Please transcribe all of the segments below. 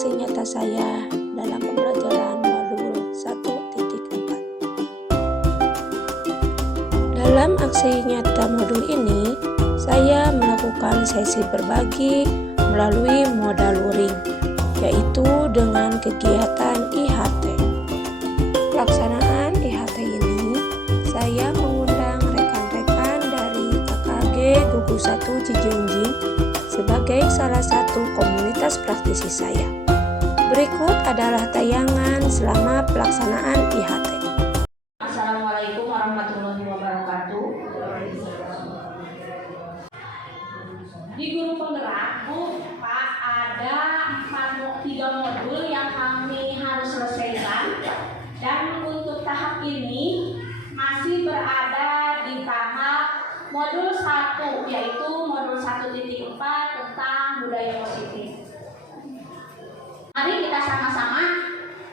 aksi nyata saya dalam pembelajaran modul 1.4. Dalam aksi nyata modul ini, saya melakukan sesi berbagi melalui modal luring, yaitu dengan kegiatan IHT. Pelaksanaan IHT ini, saya mengundang rekan-rekan dari KKG Gugu 1 Cijeunjing sebagai salah satu komunitas praktisi saya. Berikut adalah tayangan selama pelaksanaan IHT. Assalamualaikum warahmatullahi wabarakatuh. Di guru penggerak, Bu, Pak, ada 3 modul yang kami harus selesaikan, dan untuk tahap ini masih berada di tahap modul 1, yaitu modul 1.4 tentang budaya positif. Mari kita sama-sama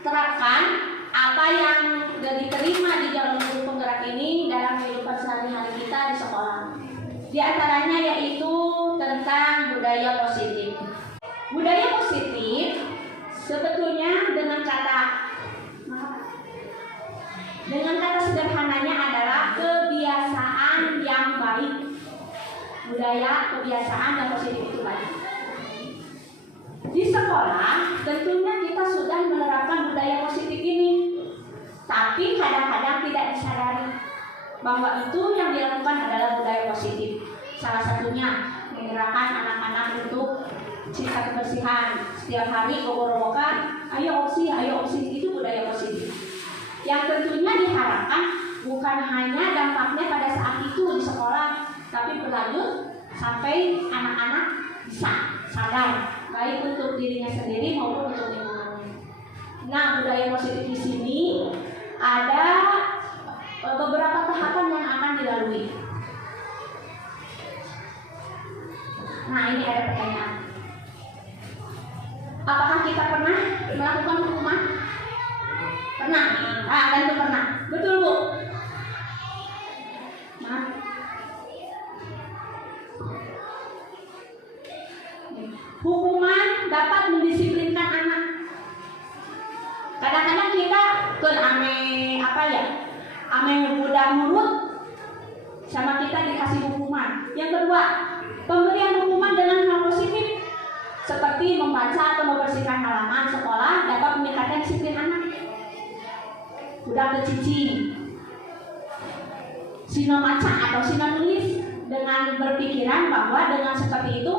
terapkan apa yang diterima di jalur guru penggerak ini dalam kehidupan sehari-hari kita di sekolah. Di antaranya yaitu tentang budaya positif. Budaya positif sebetulnya dengan kata sederhananya adalah kebiasaan yang baik. Budaya kebiasaan yang positif itu baik. Di sekolah tentunya kita sudah menerapkan budaya positif ini, tapi kadang-kadang tidak disadari bahwa itu yang dilakukan adalah budaya positif. Salah satunya menggerakkan anak-anak untuk cipta kebersihan. Setiap hari gogor-gogokan, ayo opsi, itu budaya positif. Yang tentunya diharapkan bukan hanya dampaknya pada saat itu di sekolah, tapi berlanjut sampai anak-anak bisa sadar, baik untuk dirinya sendiri maupun untuk lingkungannya. Nah, budaya positif di sini ada beberapa tahapan yang akan dilalui. Nah, ini ada pertanyaan. Apakah kita pernah melakukan hukuman? Pernah? Tentu pernah. Betul, Bu? Nah. Hukuman dapat mendisiplinkan anak. Kadang-kadang kita ame budak nurut sama kita dikasih hukuman. Yang kedua, pemberian hukuman dengan hal positif seperti membaca atau membersihkan halaman sekolah dapat meningkatkan disiplin anak. Budak kecicing, sino maca atau sino nulis dengan berpikiran bahwa dengan seperti itu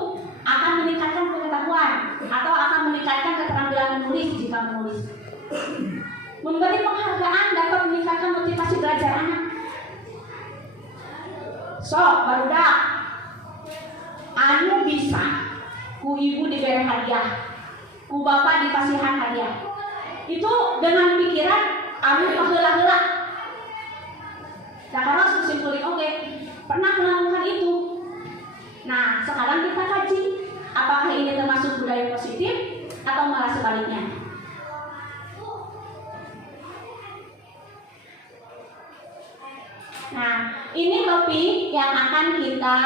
akan meningkatkan pengetahuan atau akan meningkatkan keterampilan menulis jika menulis. Memberi penghargaan dapat meningkatkan motivasi belajar anak. Sok barudak, anu bisa, ku ibu diberi hadiah, ku bapak dikasihan hadiah. Itu dengan pikiran anu heula-heula. Sekarang simpulin oke, pernah melakukan itu. Nah, sekarang kita kaji apakah ini termasuk budaya positif atau malah sebaliknya. Nah, ini topik yang akan kita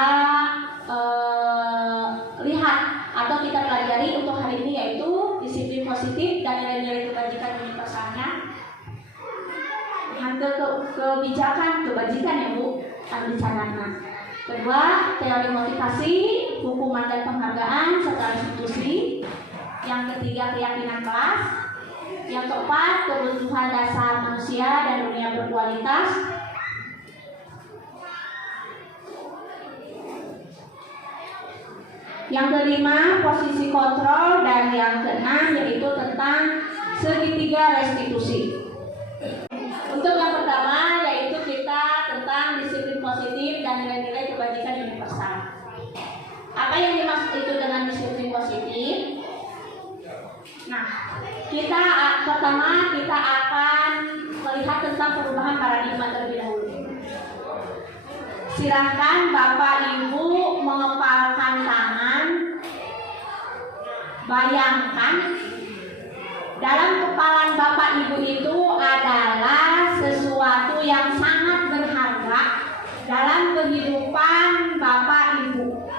lihat atau kita pelajari untuk hari ini, yaitu disiplin positif dan nilai-nilai kebajikan universalnya. Kebajikan ya, Bu, bicaranya. Kedua, teori motivasi, hukuman dan penghargaan serta institusi. Yang ketiga, keyakinan kelas. Yang keempat, kebutuhan dasar manusia dan dunia berkualitas. Yang kelima, posisi kontrol, dan yang keenam yaitu tentang segitiga restitusi. Untuk yang pertama yaitu kita tentang disiplin positif dan nilai-nilai kebajikan universal. Apa yang dimaksud itu dengan disiplin positif? Nah, pertama kita akan melihat tentang perubahan paradigma terlebih dahulu. Silahkan Bapak Ibu mengepalkan tangan. Bayangkan dalam kepalan Bapak Ibu itu adalah sesuatu yang sangat berharga dalam kehidupan Bapak Ibu.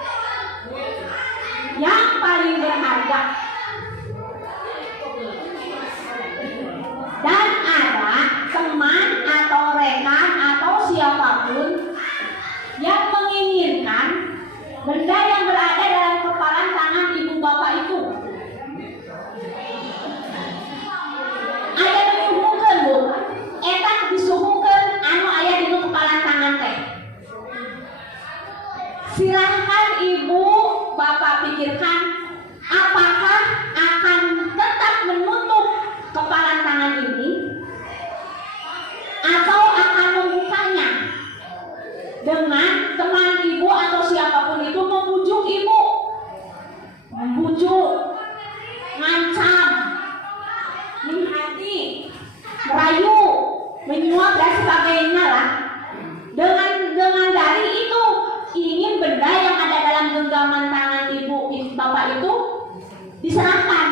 Yang paling berharga yang berada dalam kepalan tangan ibu bapak itu? Aya disuguhkeun Bu, eta disuguhkeun anu aya di kepalan tangan teh. Silahkan ibu bapak pikirkan, apakah akan tetap menutup kepalan tangan ini atau akan membukanya dengan teman ibu atau siapapun itu membujuk ibu, membujuk, ngancam, menghati, merayu, menyuap dan sebagainya lah. Dengan dari itu ingin benda yang ada dalam genggaman tangan ibu bapak itu diserahkan.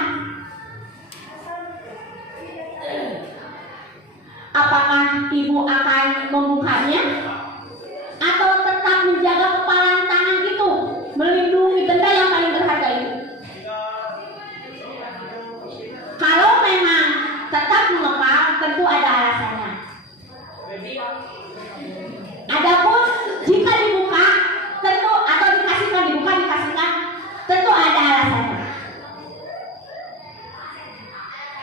Apakah ibu akan membukanya atau tetap menjaga kepalan tangan itu, melindungi benda yang paling berharga itu? Kalau memang tetap mengepal, tentu ada alasannya. Adapun jika dibuka, tentu atau dikasihkan, tentu ada alasannya.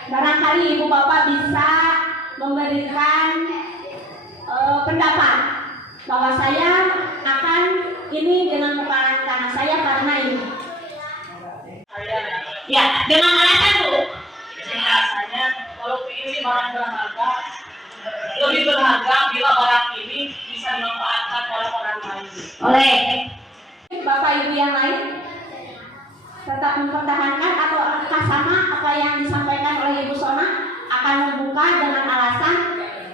Barangkali ibu bapak bisa memberikan pendapat bahwa saya akan ini dengan kepalan tangan saya karena ini. Ya, dengan alasan Bu. Alasannya kalau ini barang berharga, lebih berharga bila barang ini bisa dimanfaatkan oleh orang lain. Oleh bapak ibu yang lain tetap mempertahankan atau sama apa yang disampaikan oleh Ibu Sona, akan membuka dengan alasan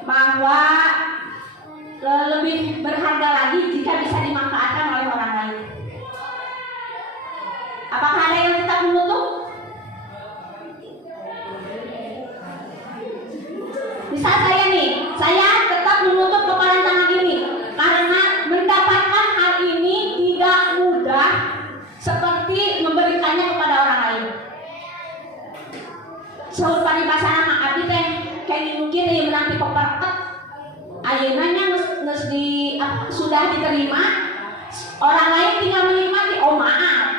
bahwa lebih berharga lagi jika bisa dimanfaatkan oleh orang lain. Apakah ada yang tetap menutup? Misal saya tetap menutup kepalan tangan ini karena mendapatkan hal ini tidak mudah seperti memberikannya kepada orang lain. Saur paribasana mah abdi teh kayak mungkin ieu menanti peperket ayeuna nya sudah diterima, orang lain tinggal menikmati. Oh maaf,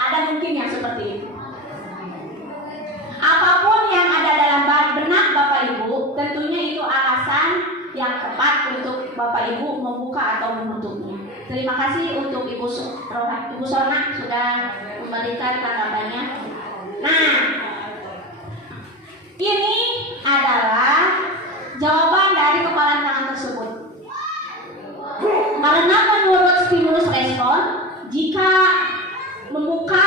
ada mungkin yang seperti itu. Apapun yang ada dalam benak Bapak Ibu, tentunya itu alasan yang tepat untuk Bapak Ibu membuka atau menutupnya. Terima kasih untuk Ibu Sona sudah memberikan tanggapannya. Nah, ini adalah jawaban dari kepalan tangan tersebut. Karena menurut stimulus respon, jika membuka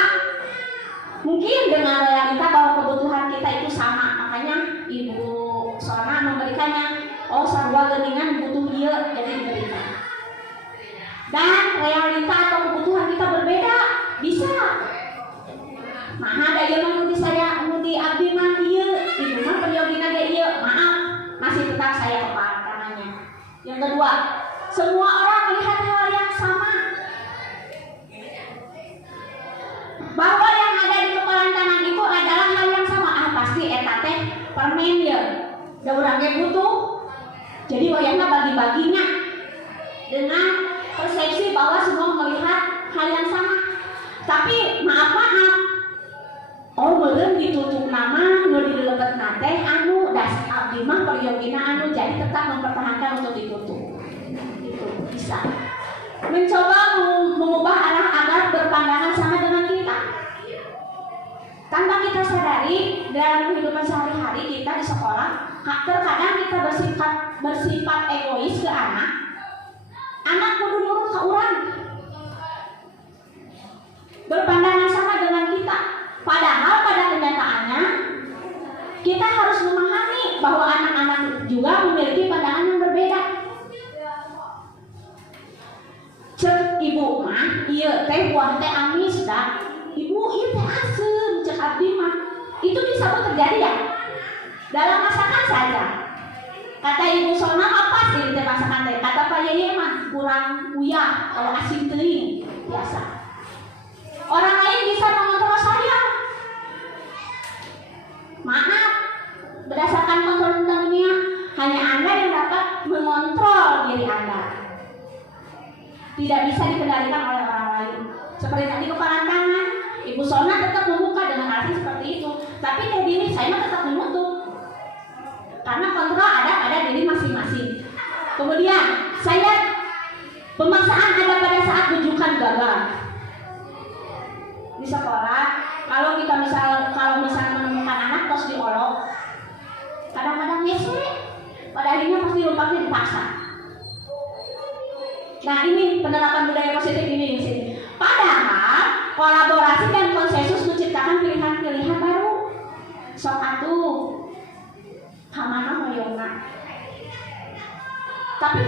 mungkin dengan realita bahwa kebutuhan kita itu sama, makanya Ibu Sona memberikannya. Oh, sarua geuningan butuh ieu, jadi diberikan. Dan realita atau kebutuhan kita berbeda, bisa. Nah, ada yang mau saya di abdi mah ieu, ibu mah periodina ge ieu. Maaf, masih tetap saya kepalan tangannya. Yang kedua, semua orang melihat hal yang sama. Bahwa yang ada di kepalan tangan itu adalah hal yang sama. Pasti eta teh permen ya. Da urang ge butuh. Jadi wayahna bagi-baginya dengan persepsi bahwa semua melihat hal yang sama. Tapi maaf, oh meureun ditutup nama nu dilebet teh anu das abdi mah periodina anu, jadi tetap mempertahankan untuk ditutup. Itu bisa mencoba mengubah arah agar berpandangan sama dengan kita. Tanpa kita sadari dalam kehidupan sehari-hari kita di sekolah, terkadang kita bersifat egois ke anak. Anak kudu nurut ke urang, berpandangan sama dengan kita. Padahal pada kenyataannya kita harus memahami bahwa anak-anak juga memiliki pandangan yang berbeda. Cek ibu mah, iya teh buah teh amis dah. Ibu iya teh asem, cek abdi mah. Itu bisa terjadi ya dalam masakan saja. Kata Ibu Sona apa sih teh masakan teh? Kata Pak Yeye mah kurang uyah, kalau asin teuing biasa. Orang lain bisa mengontrol saya. Maaf, berdasarkan kontrol dunia, hanya Anda yang dapat mengontrol diri Anda. Tidak bisa dikendalikan oleh orang lain. Seperti tadi hamparan tangan. Ibu Sona tetap membuka dengan alasan seperti itu. Tapi kayak gini saya tetap menutup. Karena kontrol ada pada diri masing-masing. Kemudian saya pemaksaan ada pada saat rujukan gagal. Di sekolah, kalau misalnya menemukan anak terus diolok, kadang-kadang nyesek, pada akhirnya pasti lumpaknya dipaksa. Nah ini penerapan budaya positif ini di sini. Padahal kolaborasi dan konsensus menciptakan pilihan-pilihan baru. Sok atuh, hamana moyongna. Tapi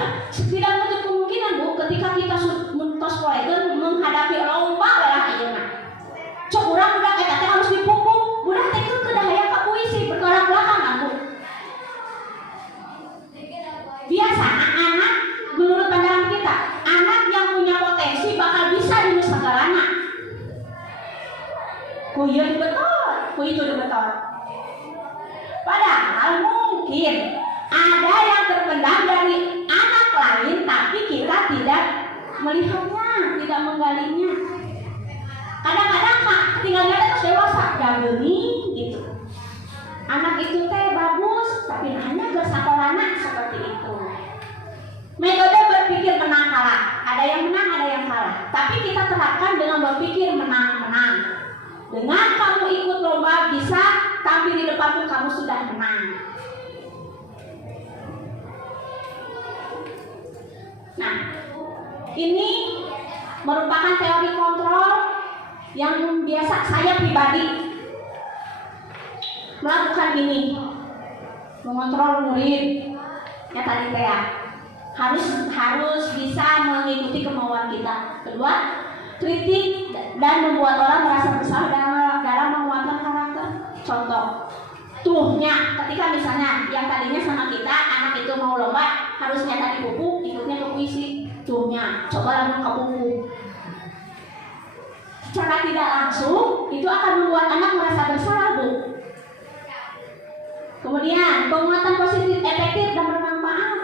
tidak menutup kemungkinan Bu, ketika kita muntos poekeun menghadapi lomba lah ayeuna. Cok urang budak eta teh harus dipupuk, budak teh keur dahaya ka puisi bertolak belakang Bu. Biasa anak menurut pandangan kita, anak yang punya potensi bakal bisa di nusagalana. Ku ieu betul, ku itu betul. Padahal mungkin ada yang terpendam dari anak lain, tapi kita tidak melihatnya, tidak menggalinya. Kadang-kadang tinggal lihat terus dewasa, gini gitu. Anak itu teh bagus, tapi hanya bersakolana seperti itu. Metode berpikir menang kalah, ada yang menang, ada yang kalah. Tapi kita terapkan dengan berpikir menang-menang. Dengan kamu ikut lomba bisa tampil di depan pun kamu sudah menang. Nah, ini merupakan teori kontrol yang biasa saya pribadi melakukan ini, mengontrol murid. Ya tadi ya harus bisa mengikuti kemauan kita. Kedua, kritik dan membuat orang merasa bersalah dalam menguatkan karakter. Contoh, tuhnya ketika misalnya yang tadinya sama kita anak itu mau lomba harusnya tadi pupuk, ikutnya ke puisi. Tuhnya coba langsung ke pupuk. Secara tidak langsung itu akan membuat anak merasa bersalah Bu. Kemudian penguatan positif efektif dan bermanfaat,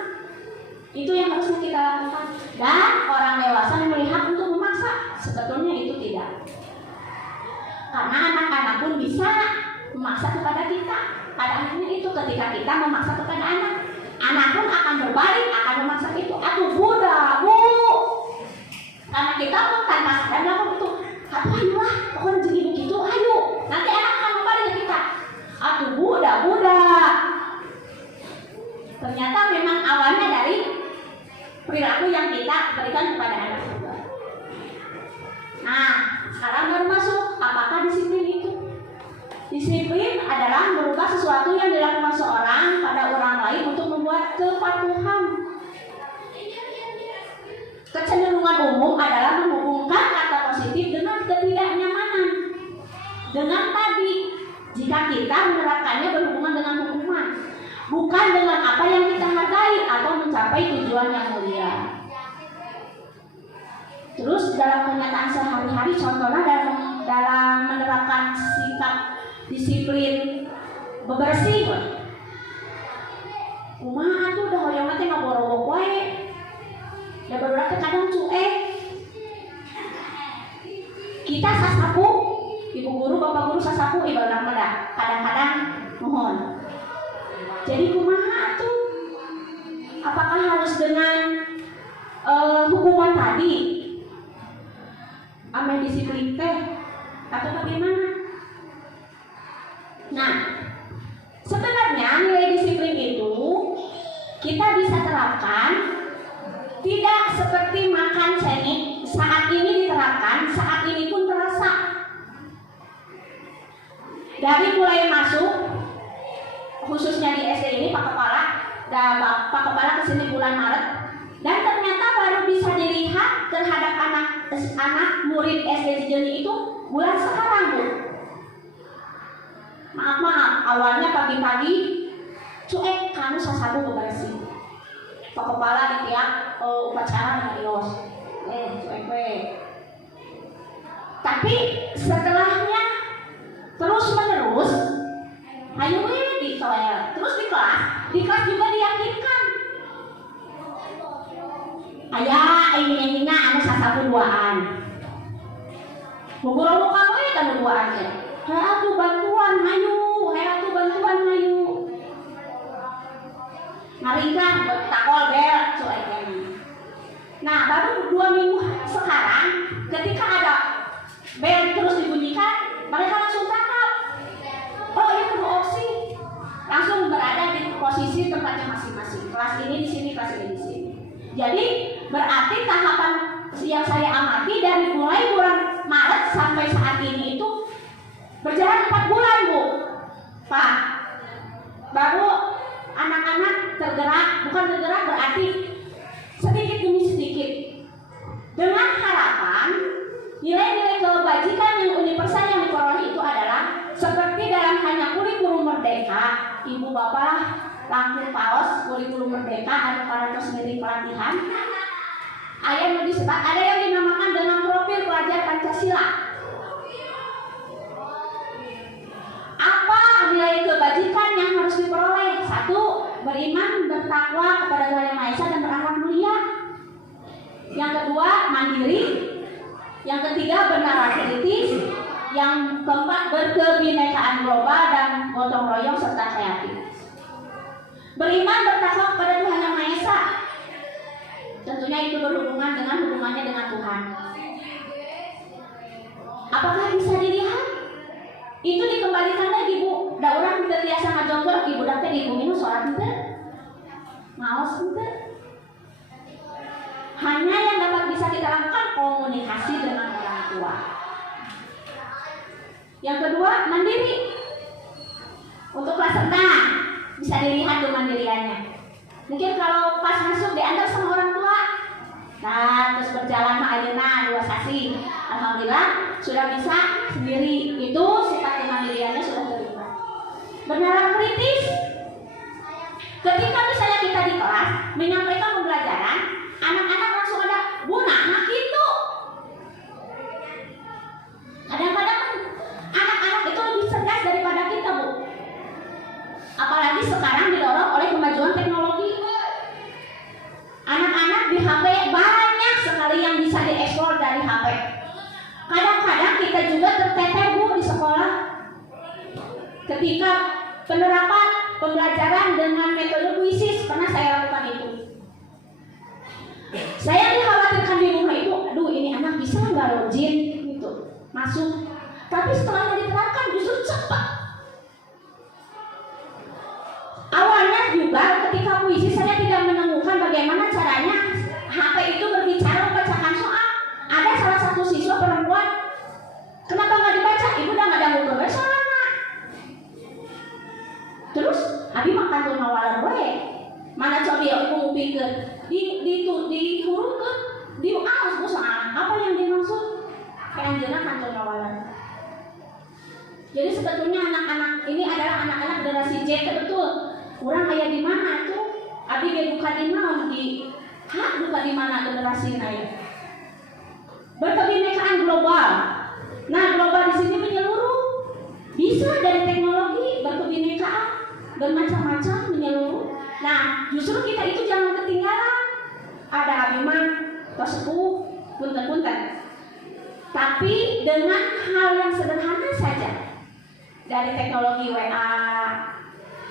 itu yang harusnya kita lakukan. Dan orang dewasa yang melihat untuk memaksa, sebetulnya itu tidak. Karena anak-anak pun bisa memaksa kepada kita. Pada akhirnya itu ketika kita memaksa kepada anak, anak pun akan berbalik, akan memaksa itu. Atuh budak Bu, karena kita pun tanpa sadar melakukan itu. Atuh ayolah, pokoknya jadi begitu, ayo. Nanti anak akan kembali ke kita. Atuh budak. Ternyata memang awalnya dari perilaku yang kita berikan kepada anak juga. Nah, sekarang baru masuk apakah disiplin itu? Disiplin adalah merubah sesuatu yang dilakukan seorang pada orang lain untuk membuat kepatuhan. Kecenderungan umum adalah menghubungkan kata positif dengan ketidaknyamanan. Dengan tadi, jika kita menerapkannya berhubungan dengan hukuman, bukan dengan apa yang kita hargai atau mencapai tujuan yang mulia. Terus dalam kenyataan sehari-hari, contohnya dalam menerapkan sikap disiplin bebersih, kumaha tuh dah hoyong teh ngaborobok wae. Da barudak teh kadang cuek. Kita sasapu, ibu guru, bapak guru sasapu ibadah meda. Kadang-kadang mohon. Jadi kumaha tuh? Apakah harus dengan hukuman tadi? Ame disiplin teh atau bagaimana? Nah, sebenarnya nilai disiplin itu kita bisa terapkan tidak seperti makan cengek saat ini diterapkan, saat ini pun terasa. Dari mulai masuk, khususnya di SD ini Pak Kepala kesini bulan Maret, dan ternyata baru bisa dilihat terhadap anak murid SD Cijeuni itu bulan sekarang Bu. Maaf, awalnya pagi-pagi cuek kamu sasabu bebersih. Pak Kepala di tiap upacara ngadios. Cuek. Tapi setelahnya terus menerus, ayo di toilet, terus di kelas juga diyakinkan. Ayah ini anu sasabu duaan. Gugurung kamu ya kan duaan teh. Hei atuh bantuan hayu, Ngaringkang takol bel cuekan. Nah, baru 2 minggu sekarang ketika ada bel terus dibunyikan, mereka langsung tangkap. Oh, ini perlu opsi. Langsung berada di posisi tempatnya masing-masing. Kelas ini di sini, kelas ini di sini. Jadi berarti tahapan yang saya amati dari mulai bulan Maret sampai saat ini itu berjalan 4 bulan, Bu. Pak, baru anak-anak tergerak, bukan tergerak berarti sedikit demi sedikit. Dengan harapan nilai-nilai kebajikan yang universal yang diperoleh itu adalah seperti dalam hanya kurikulum merdeka, ibu bapak langsung paus kurikulum merdeka ada para sendiri pelatihan. Ada yang dinamakan dengan profil pelajar Pancasila. Apa nilai kebajikan yang harus diperoleh? 1. Beriman, bertakwa kepada Tuhan Yang Maha Esa dan berakhlak mulia. Yang kedua, mandiri. Yang ketiga, bernalar kritis. Yang keempat, berkebinekaan global dan gotong royong serta kreatif. Beriman, bertakwa kepada Tuhan Yang Maha Esa. Tentunya itu berhubungan dengan hubungannya dengan Tuhan. Apakah bisa dilihat? Itu dikembalikan lagi, Bu. Da urang teu tiasa ngajongker ibu dak teh di bumi nu salat teu. Maos teu. Hanya yang dapat bisa kita lakukan komunikasi dengan orang tua. Yang kedua, mandiri. Untuk kelas rendah bisa dilihat kemandiriannya. Mungkin kalau pas masuk diantar sama orang tua, nah terus berjalan ayeuna 2 sasi, alhamdulillah sudah bisa sendiri. Itu sifat kemandiriannya sudah terlibat. Bernalar kritis. Ketika misalnya kita di kelas menyampaikan pembelajaran, anak-anak langsung ada guna, nah gitu. Kadang-kadang anak-anak itu lebih cerdas daripada kita, Bu. Apalagi sekarang didorong oleh kemajuan teknologi. Anak-anak di HP banyak sekali yang bisa dieksplor dari HP. Kadang-kadang kita juga terteter, Bu, di sekolah ketika penerapan pembelajaran dengan metode kuisis. Pernah saya lakukan itu. Saya dikhawatirkan di rumah itu, aduh ini anak bisa nggak login gitu masuk. Tapi setelah diterapkan justru cepat. Awalnya juga ketika puisi saya tidak menemukan bagaimana caranya HP itu berbicara membacakan soal. Ada salah satu siswa perempuan, kenapa nggak dibaca? Ibu udah nggak ada ngukur soalnya. Terus, abi makan tuh nawalan gue. Mana coba dia ngupikeun dihurufkeun diaos ku soal apa yang dimaksud? Kayanjeunna kantor nawalan. Jadi sebetulnya anak-anak ini adalah anak-anak generasi Z, betul. Kurang kayak di mana tuh? Abi ge buka di mana buka di mana generasi aya. Berkebinekaan global. Nah, global di sini menyeluruh. Bisa dari teknologi berkebinekaan bermacam-macam menyeluruh. Nah, justru kita itu jangan ketinggalan. Ada abiman, sepuh, punten-punten. Tapi dengan hal yang sederhana saja. Dari teknologi WA,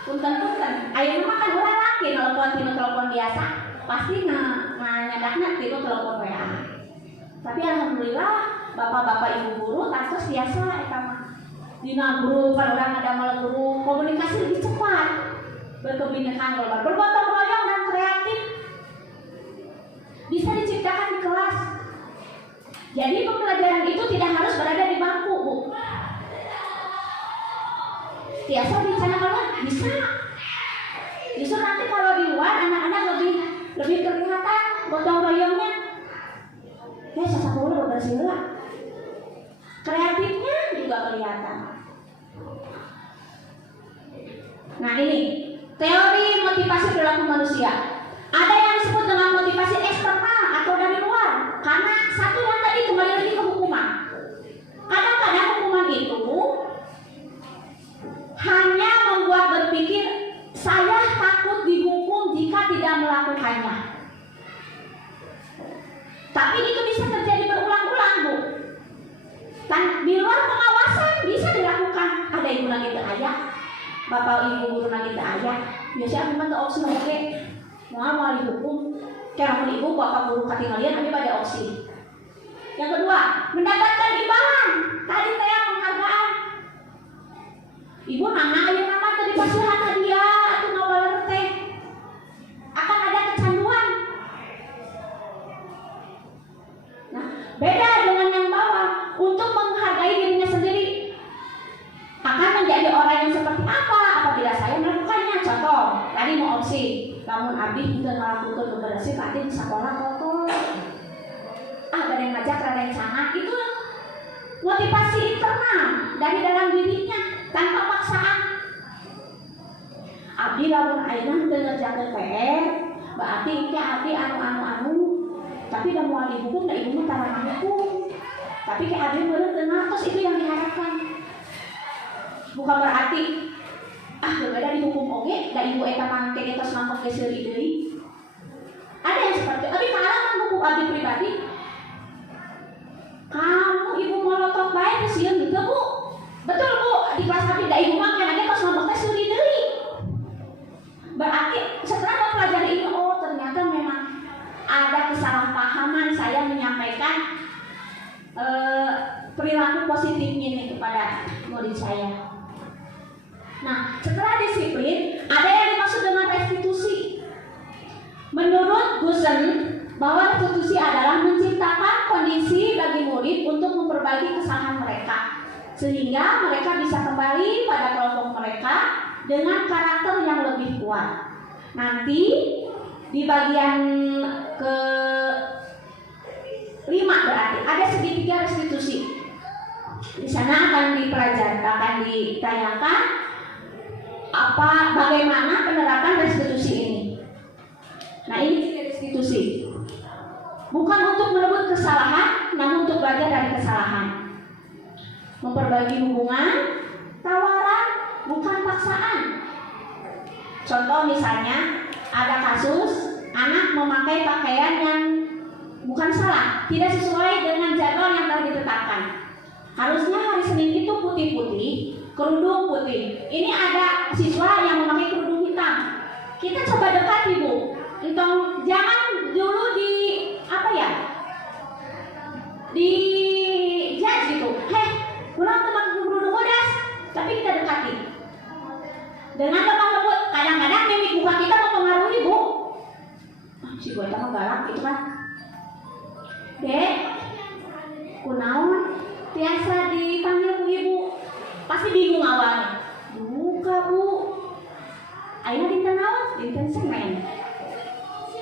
punten-punten. Ayeuna mah kan urang laki nelpon tinu telepon biasa, pasti nyadakna tinu telepon WA. Tapi alhamdulillah bapak-bapak ibu guru tatos biasa eta mah. Dina grup kan urang ada malah guru komunikasi lebih cepat. Berkebinekaan global, bergotong royong dan kreatif. Bisa diciptakan di kelas. Jadi pembelajaran itu tidak harus berada di bangku, Bu. Biasa bicara kalau bisa. Justru nanti kalau di luar anak-anak lebih kelihatan gotong royongnya. Sasapuluh bersila. Kreatifnya juga kelihatan. Nah ini teori motivasi perilaku manusia. Ada yang disebut dengan motivasi eksternal atau dari luar. Karena satu yang tadi kembali lagi ke hukuman. Kadang-kadang hukuman itu hanya membuat berpikir saya takut dihukum jika tidak melakukannya. Tapi itu bisa terjadi berulang-ulang, Bu. Tanpa di luar pengawasan bisa dilakukan. Ada ibu lagi ke ayah, bapak ibu guru lagi ke ayah, biasanya memang ke opsi oke, mau dihukum, karena ibu bapak guru katinggalian, tapi pada opsi. Yang kedua, mendapatkan imbalan. Tadi saya penghargaan. Ibu nana aja nama tadi pasihan hadiah atau ngawal teh akan ada kecanduan. Nah, beda dengan yang bawah. Untuk menghargai dirinya sendiri akan menjadi orang yang seperti apa apabila saya melakukannya. Contoh, tadi mau opsi, namun abdi juga melakukan beberapa tadi di sekolah kotor. Ada yang ngajak, ada yang sangat. Itu motivasi internal dari dalam dirinya tanpa paksaan. Abdi lamun ayeuna teu ngerjakeun PR, berarti ke abdi anu. Tapi da moal dihukum da ibu mah tara hukum. Tapi ke abdi meureun teu ngartos, itu yang diharapkan. Bukan berarti berbeda dihukum oge da ibu eta mah teh tos nampok geus seuri deui. Ada yang seperti itu. Tapi kalangan hukum abdi pribadi, kamu ibu molotok bae teh sieun gitu Bu. Betul Bu, di kelas abdi da ibu mah kan tos nampok teh seuri deui. Berarti setelah mempelajari ini, oh ternyata memang ada kesalahpahaman saya menyampaikan perilaku positifnya nih kepada murid saya. Nah, setelah disiplin, ada yang dimaksud dengan restitusi. Menurut Gusen, bahwa restitusi adalah menciptakan kondisi bagi murid untuk memperbaiki kesalahan mereka, sehingga mereka bisa kembali pada kelompok mereka dengan karakter yang lebih kuat. Nanti di bagian ke-5 berarti ada segitiga restitusi. Di sana akan ditanyakan bagaimana penerapan restitusi ini. Nah, ini restitusi. Bukan untuk merebut kesalahan, namun untuk belajar dari kesalahan. Memperbaiki hubungan, tawaran, bukan paksaan. Contoh misalnya, ada kasus anak memakai pakaian yang bukan salah, tidak sesuai dengan jadwal yang telah ditetapkan. Harusnya hari Senin itu putih-putih, kerudung putih. Ini ada siswa yang memakai kerudung hitam. Kita coba dekati Bu. Entong jangan dulu di judge gitu. Kurang teman kerudung bodas, tapi kita dekati. Dengan lemah lembut, kadang-kadang mimik muka kita mempengaruhi Bu. Si Bu eta mah galak gitu kan. Dek, kunaon biasa dipanggil ku ibu, pasti bingung awalnya. Buka Bu, ayeuna dinten naon? Dinten Senin.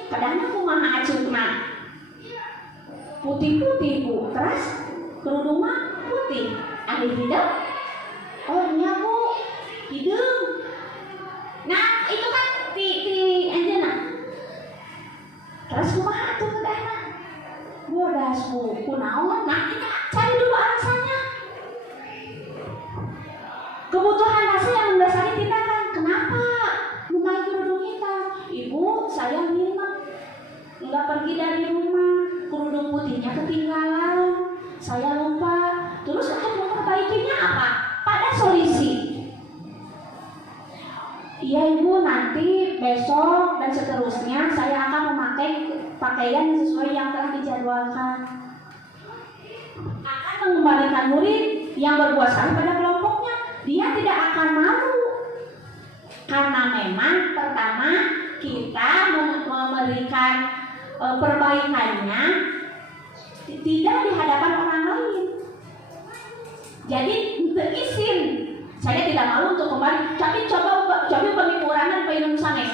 Padahal aku mah acukna putih-putih Bu, terus kerudung mah putih. Ada hidung? Oh iya Bu, hidung. Nah itu kan di anjeunna. Terus kumaha atuh kedahna? Bodas Bu, kunaon? Nah kita cari dulu alasannya. Kebutuhan dasar yang mendasari tindakan. Kenapa memakai kerudung hitam? Ibu, saya minat nggak pergi dari rumah, kerudung putihnya ketinggalan, saya lupa. Terus untuk memperbaikinya apa? Pada solusi. Iya Ibu, nanti besok dan seterusnya saya akan memakai pakaian yang sesuai yang telah dijadwalkan. Akan mengembalikan murid yang berbuat salah pada kelompoknya. Dia tidak akan malu. Karena memang pertama kita memberikan perbaikannya tidak di hadapan orang lain. Jadi izin. Saya tidak malu untuk kembali, tapi coba pemikiran payun sanes.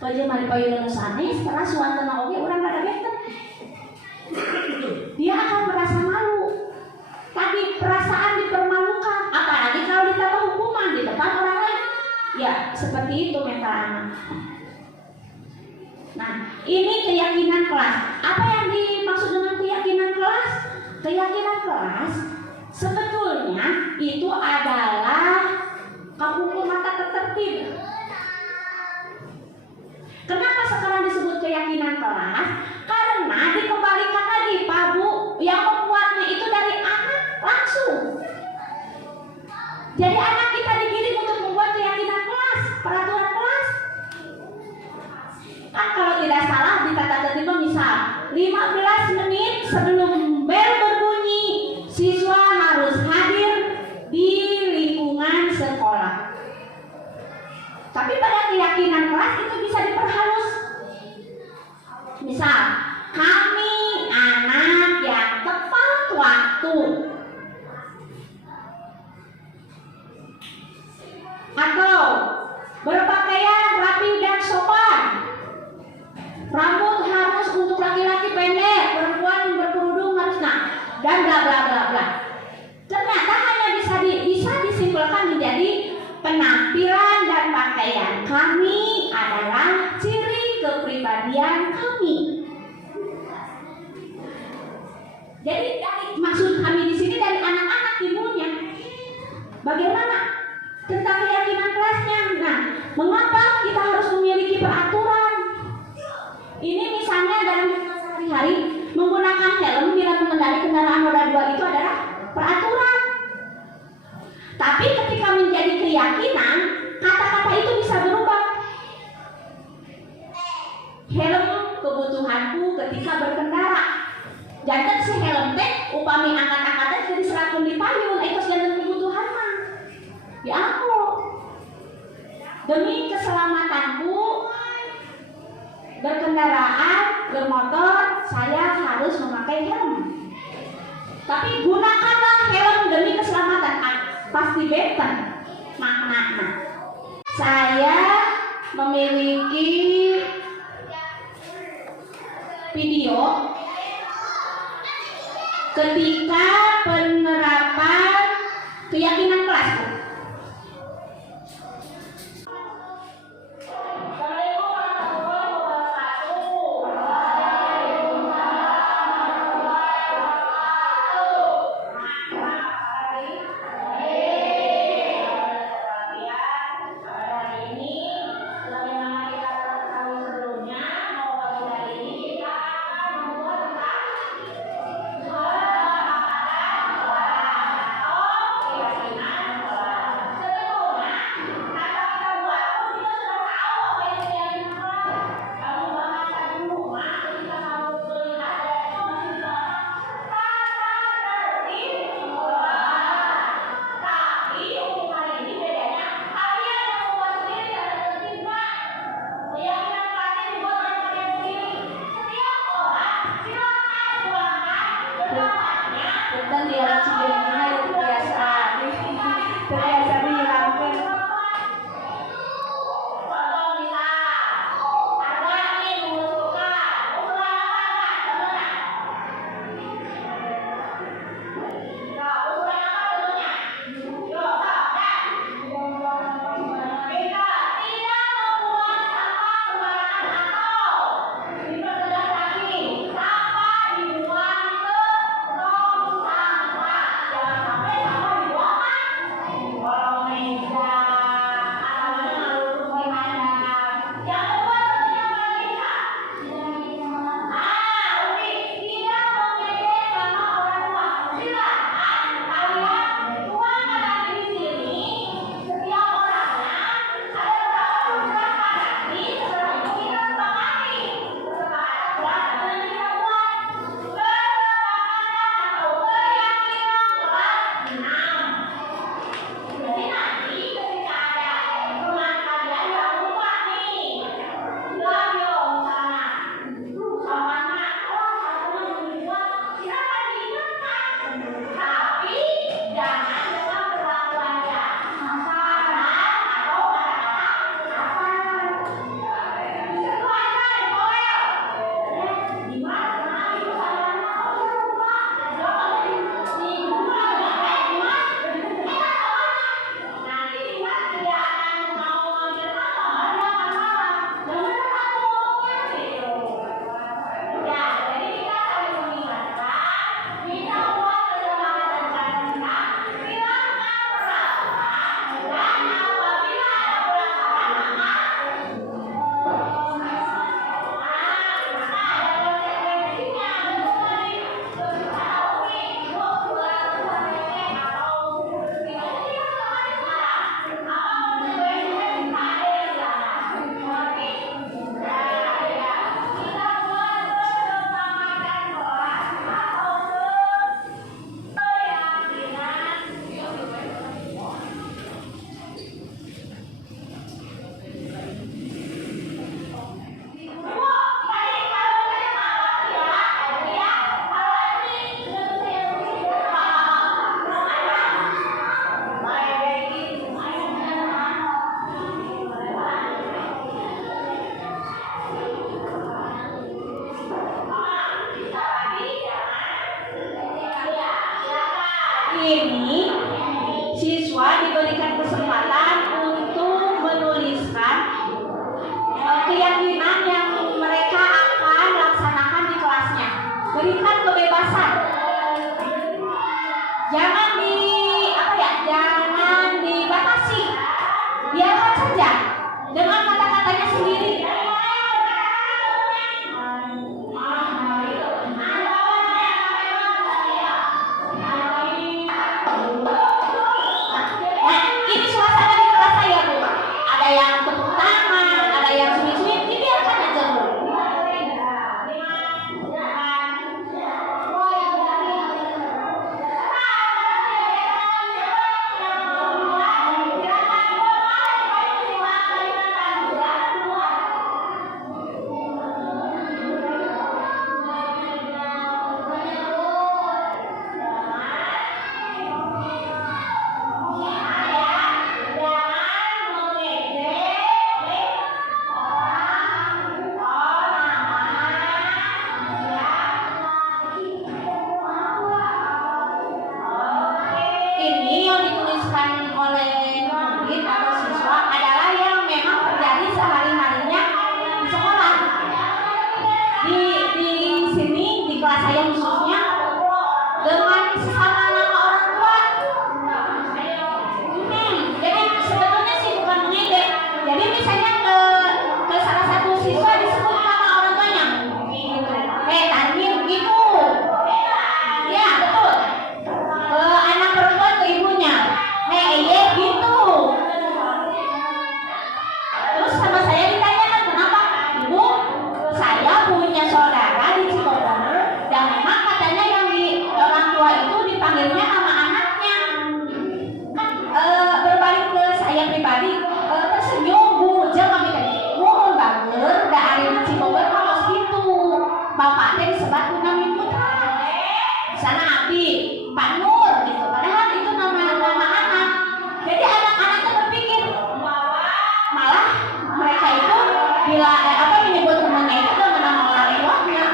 Pajama di payun sanes, karena suasana oke orang ada beten. Dia akan merasa malu. Tadi perasaan dipermalukan, apalagi kalau ditambah hukuman di depan orang lain. Ya, seperti itu mental anak. Nah, ini keyakinan kelas. Apa yang dimaksud dengan keyakinan kelas? Keyakinan kelas sebetulnya itu adalah hukum mata tertib. Kenapa sekarang disebut keyakinan kelas? Karena dikembalikan lagi Pak Bu, yang membuatnya itu dari anak langsung. Jadi anak kita digiring untuk membuat keyakinan kelas, peraturan kelas. Kan kalau tidak salah di tata tertib misal 15 menit sebelum bel berbunyi siswa harus hadir di lingkungan sekolah. Tapi pada keyakinan kelas itu bisa diperhalus. Misal, kami anak yang tepat waktu. Atau berpakaian rapi dan sopan. Rambut harus untuk laki-laki pendek, perempuan berkerudung harus dan bla bla bla bla. Ternyata hanya bisa disimpulkan menjadi penampilan dan pakaian kami adalah ciri kepribadian kami. Jadi maksud kami di sini dari anak-anak timbulnya. Bagaimana tentang keyakinan kelasnya? Nah, mengapa kita harus memiliki peraturan? Ini misalnya dalam sehari-hari menggunakan helm bila mengendarai kendaraan roda 2 itu adalah peraturan. Tapi ketika menjadi keyakinan, kata-kata itu bisa berubah. Helm kebutuhanku ketika berkendara. Jangan si helm teh upami angkat-angkatnya jadi selakun di payung, itu jangan kebutuhan mah. Ya aku. Demi keselamatanku berkendaraan, bermotor, saya harus memakai helm. Tapi gunakanlah helm demi keselamatan. Pasti beten makna. Saya memiliki video ketika penerapan keyakinan kelas. ini siswa diberikan kesempatan untuk menuliskan keyakinan yang mereka akan laksanakan di kelasnya. Berikan kebebasan. Jangan jangan dibatasi. Biarkan saja dengan kata-katanya sendiri. Ini suasana di kelas saya, Bu. Ada yang tepuk tangan, ada yang suit-suit, dibiarkan aja, Bu. Ini yang dituliskan oleh murid atau siswa adalah yang memang terjadi sehari-harinya di sekolah. Di sini di kelas saya khususnya dengan sesama nama orang tua. Jadi sebetulnya sih bukan mengejek. Jadi misalnya ke salah satu siswa disebut nama orang tuanya. Tadi begitu. Ya betul. Anak perempuan ke ibunya, gitu. Terus sama saya ditanyakan, kenapa? Ibu, saya punya saudara di Cikobor, dan memang katanya yang di orang tua itu dipanggilnya nama anaknya. Kan berbalik ke saya pribadi, tersenyum Bu, jangan kami mohon banget, da ari di Cikobor kalau gitu. Bapak teh disebat Kunami Putra. Di sana abdi Pak Nur gitu. Padahal itu nama anak. Jadi anak-anaknya berpikir malah mereka itu bila menyebut temannya itu dengan nama orang tuanya.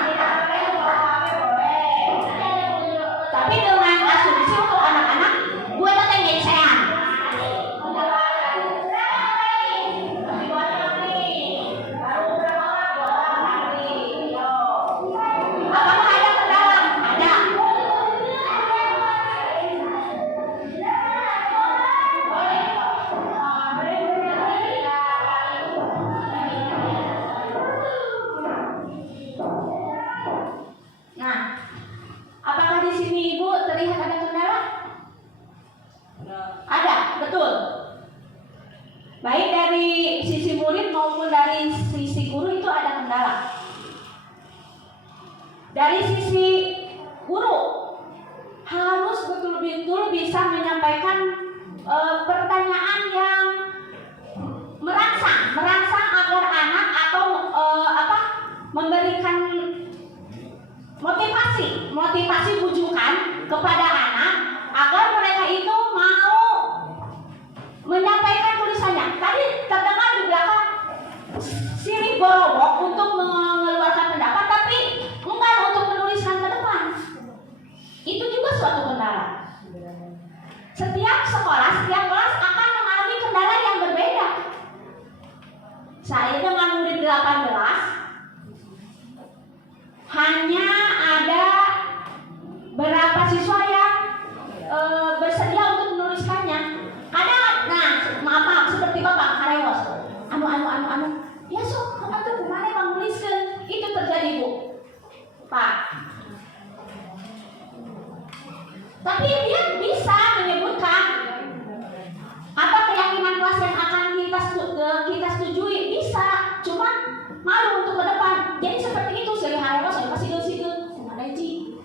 Tapi dengan asumsi untuk anak-anak buat apa yang sehat. Apakah ada kendala? Ada. Nah, apakah di sini Ibu terlihat ada kendala? Ada, betul. Baik dari sisi murid maupun dari sisi guru itu ada kendala. Dari sisi guru harus betul-betul bisa menyampaikan pertanyaan yang merangsang agar anak atau memberikan motivasi bujukan kepada anak agar mereka itu mau menyampaikan tulisannya. Tadi terdengar di belakang sirih borobok untuk mengeluarkan pendapat, tapi bukan untuk menuliskan ke depan. Itu juga suatu kendala. Setiap sekolah, setiap kelas akan mengalami kendala yang berbeda. Saya dengan murid 18 hanya ada berapa siswa yang bersedia untuk menuliskannya. Maaf, seperti Bapak Karewos. Ya sok, kamu tuh kemana Bang nuliskan? Itu terjadi Bu, Pak. Tapi dia bisa menyebutkan apa keyakinan kelas yang akan kita setujui, bisa. Cuma malu untuk ke depan. Jadi seperti itu, sehari-hari saya masih sigel. Kumana Ji?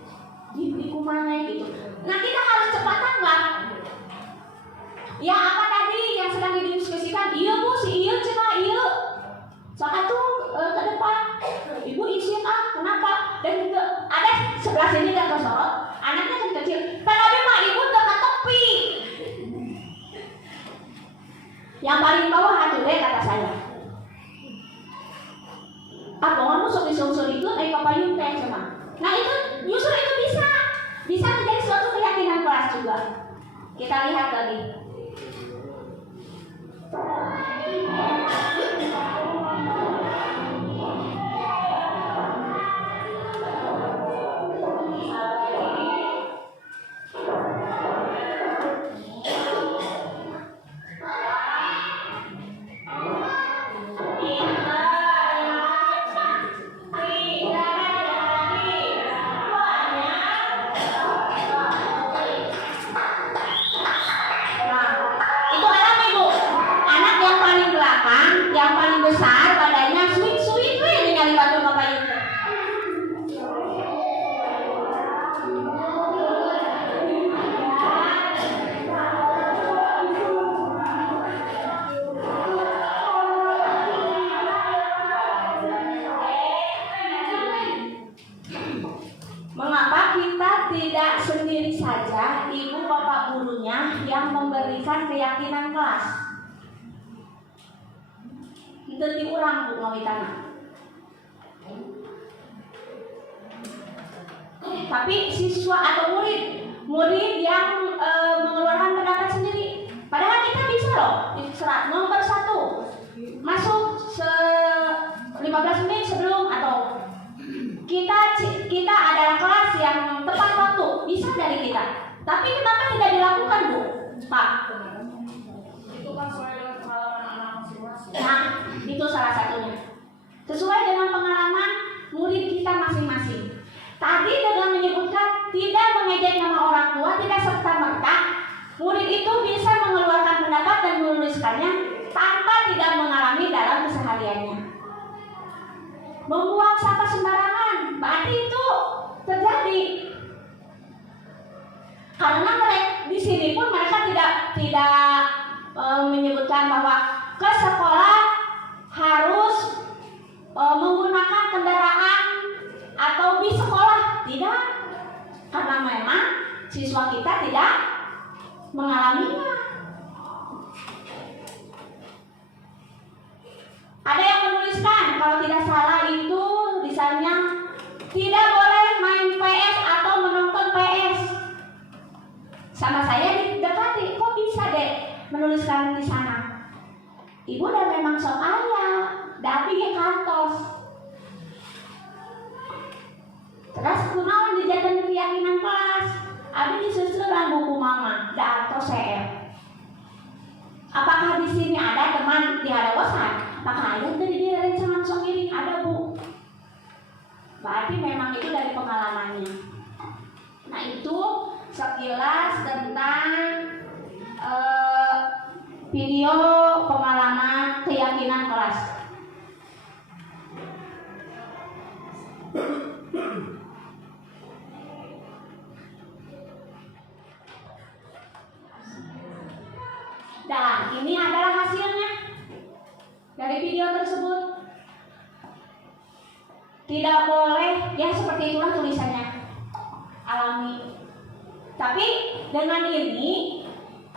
Di kumana gitu. Nah, kita harus cepat tanggap. Ya apa tadi yang sedang didiskusikan? Iya Bu, si iya cina iya. Saat itu ke depan, Ibu izin kenapa? Dan juga ada sebelah sini yang kesorot, anaknya kan kecil. Tapi mah Ibu dekat tepi. Yang paling bawah atuh deh kata saya. Abongan sok disungsungikeun ai papayun teh cenah. Nah itu justru itu bisa menjadi suatu keyakinan kelas juga. Kita lihat lagi. Itu anak ibu, anak yang paling belakang, yang paling besar badannya sweet ningali batu papayun. Mengapa kita tidak sendiri saja, ibu bapak gurunya yang memberikan keyakinan kelas? Itu diulang bu ngawitana. Tapi siswa atau murid yang mengeluarkan pendapat sendiri. Padahal kita bisa loh. Nomor 1 masuk 15 menit sebelum atau kita adalah kelas yang tepat waktu, bisa dari kita. Tapi kenapa tidak dilakukan bu, Pak? Itu kan sesuai dengan pengalaman anak masing-masing. Nah, itu salah satunya. Sesuai dengan pengalaman murid kita masing-masing. Tadi dengan menyebutkan tidak mengejek nama orang tua, tidak serta-merta murid itu bisa mengeluarkan pendapat dan menuliskannya tanpa tidak mengalami dalam kesehariannya. Membuang sampah sembarangan, berarti itu terjadi. Karena mereka di sini pun mereka tidak menyebutkan bahwa ke sekolah harus menggunakan kendaraan atau bis sekolah, tidak. Karena memang siswa kita tidak mengalaminya. Ada yang menuliskan kalau tidak salah itu misalnya tidak boleh main PS atau menonton PS. Sama saya didekati, kok bisa deh menuliskan di sana? Ibu udah memang sok ayah, tapi ke kantos. Terus kunaon dijadikan keyakinan kelas, abi disusuran buku mama, da atau CR. Apakah di sini ada teman di hadawasan? Apakah ada dari dia dari jangan sok miring? Ada bu. Berarti memang itu dari pengalamannya. Nah itu sekilas tentang video pengalaman keyakinan kelas. Dan ini adalah hasilnya dari video tersebut. Tidak boleh, ya seperti itulah tulisannya, alami. Tapi dengan ini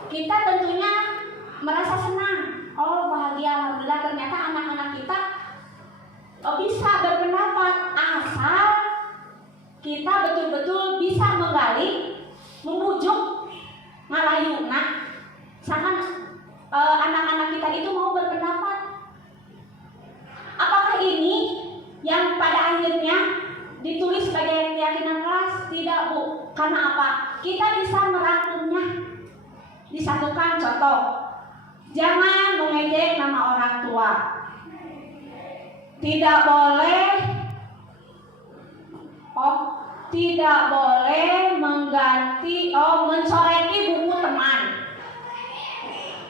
kita tentunya merasa senang. Oh bahagia, alhamdulillah ternyata anak-anak kita bisa berpendapat asal kita betul-betul bisa menggali, membujuk, ngalayuna. Misalkan anak-anak kita itu mau berpendapat. Apakah ini yang pada akhirnya ditulis sebagai keyakinan kelas? Tidak bu. Karena apa? Kita bisa merangkumnya. Disatukan contoh. Jangan mengejek nama orang tua. Tidak boleh tidak boleh mengganti mencoreti buku teman.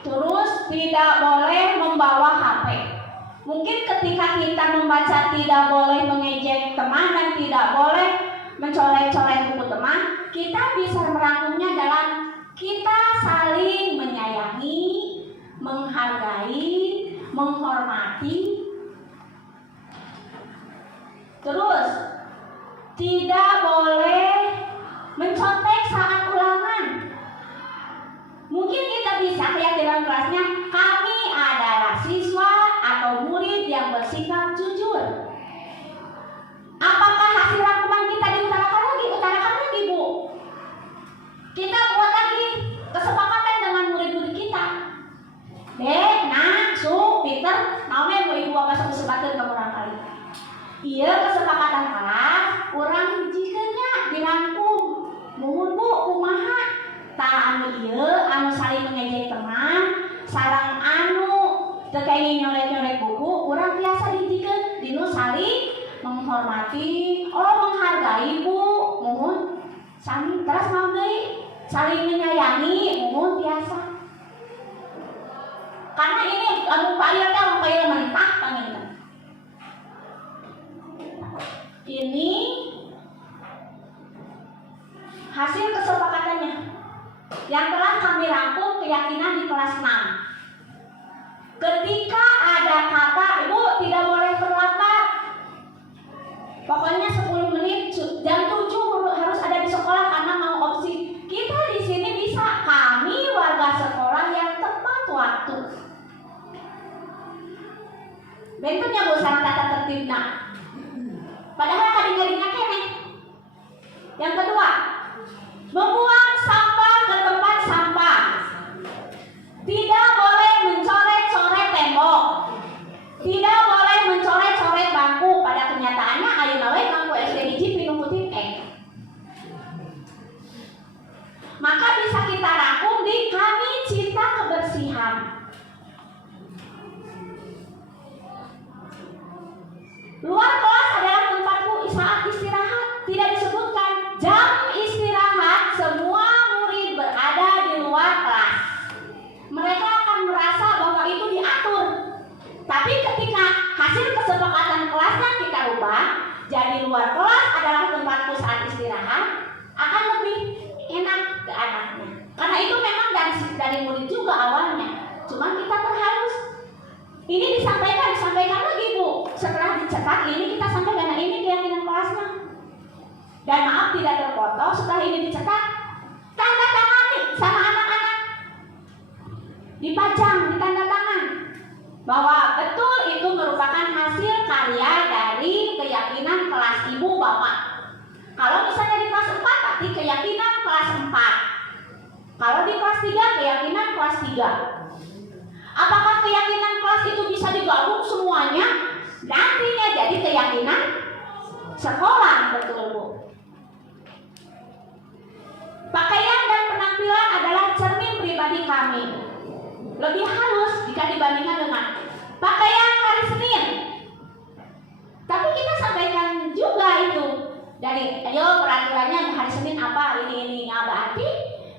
Terus tidak boleh membawa HP. Mungkin ketika kita membaca tidak boleh mengejek teman dan tidak boleh mencoret-coret buku teman, kita bisa merangkumnya dalam kita saling menyayangi, menghargai, menghormati. Terus tidak boleh mencontek saat ulangan. Mungkin kita bisa keyakinan kelasnya, kami adalah siswa atau murid yang bersikap jujur. Apakah hasil rangkuman kita diutarakan lagi? Utarakan lagi bu. Kita buat lagi kesepakatan Tekenging nyoret-nyoret buku, urang biasa dihentikeun dinu saling menghormati, menghargai Bu, muhun sami terus mau deui saling menyayangi, muhun biasa. Karena ini anu palir teh anu palir mentah panginten. Ini hasil kesepakatannya yang telah kami rangkum keyakinan di kelas 6. Ketika ada kata, Ibu tidak boleh terlambat. Pokoknya 10 menit, jam 7 harus ada di sekolah karena mau opsi. Kita di sini bisa, kami warga sekolah yang tepat waktu. Bentuknya Bu sareng tata tertibna. Padahal kadang-kadang kene. Yang kedua, membuang sampah ke tempat sampah. Tidak boleh mencoret-coret tembok. Tidak boleh mencoret-coret bangku. Pada kenyataannya ayeuna we bangku SD hiji pinu putih Maka bisa kita rangkum di Kami Cinta Kebersihan. Luar kelas adalah tempatku saat istirahat. Tidak disebutkan jam istirahat, semua murid berada di luar kelas. Mereka akan merasa bahwa itu diatur. Tapi ketika hasil kesepakatan kelasnya kita rubah, jadi luar kelas adalah tempatku saat istirahat, akan lebih enak ke anaknya. Karena itu memang dari murid juga awalnya. Cuman kita terhalus. Ini disampaikan lagi Bu. Setelah dicetak ini kita sampaikan, ini keyakinan kelasnya. Dan maaf tidak terfoto, setelah ini dicetak, tanda tangani sama anak-anak. Dipajang, ditanda tangan. Bahwa betul itu merupakan hasil karya dari keyakinan kelas Ibu Bapak. Kalau misalnya di kelas 4, berarti keyakinan kelas 4. Kalau di kelas 3, keyakinan kelas 3. Apakah keyakinan kelas itu bisa digabung semuanya? Nantinya jadi keyakinan sekolah, betul Bu. Pakaian dan penampilan adalah cermin pribadi kami. Lebih halus jika dibandingkan dengan pakaian hari Senin. Tapi kita sampaikan juga itu dari, ayo peraturannya hari Senin apa, ini berarti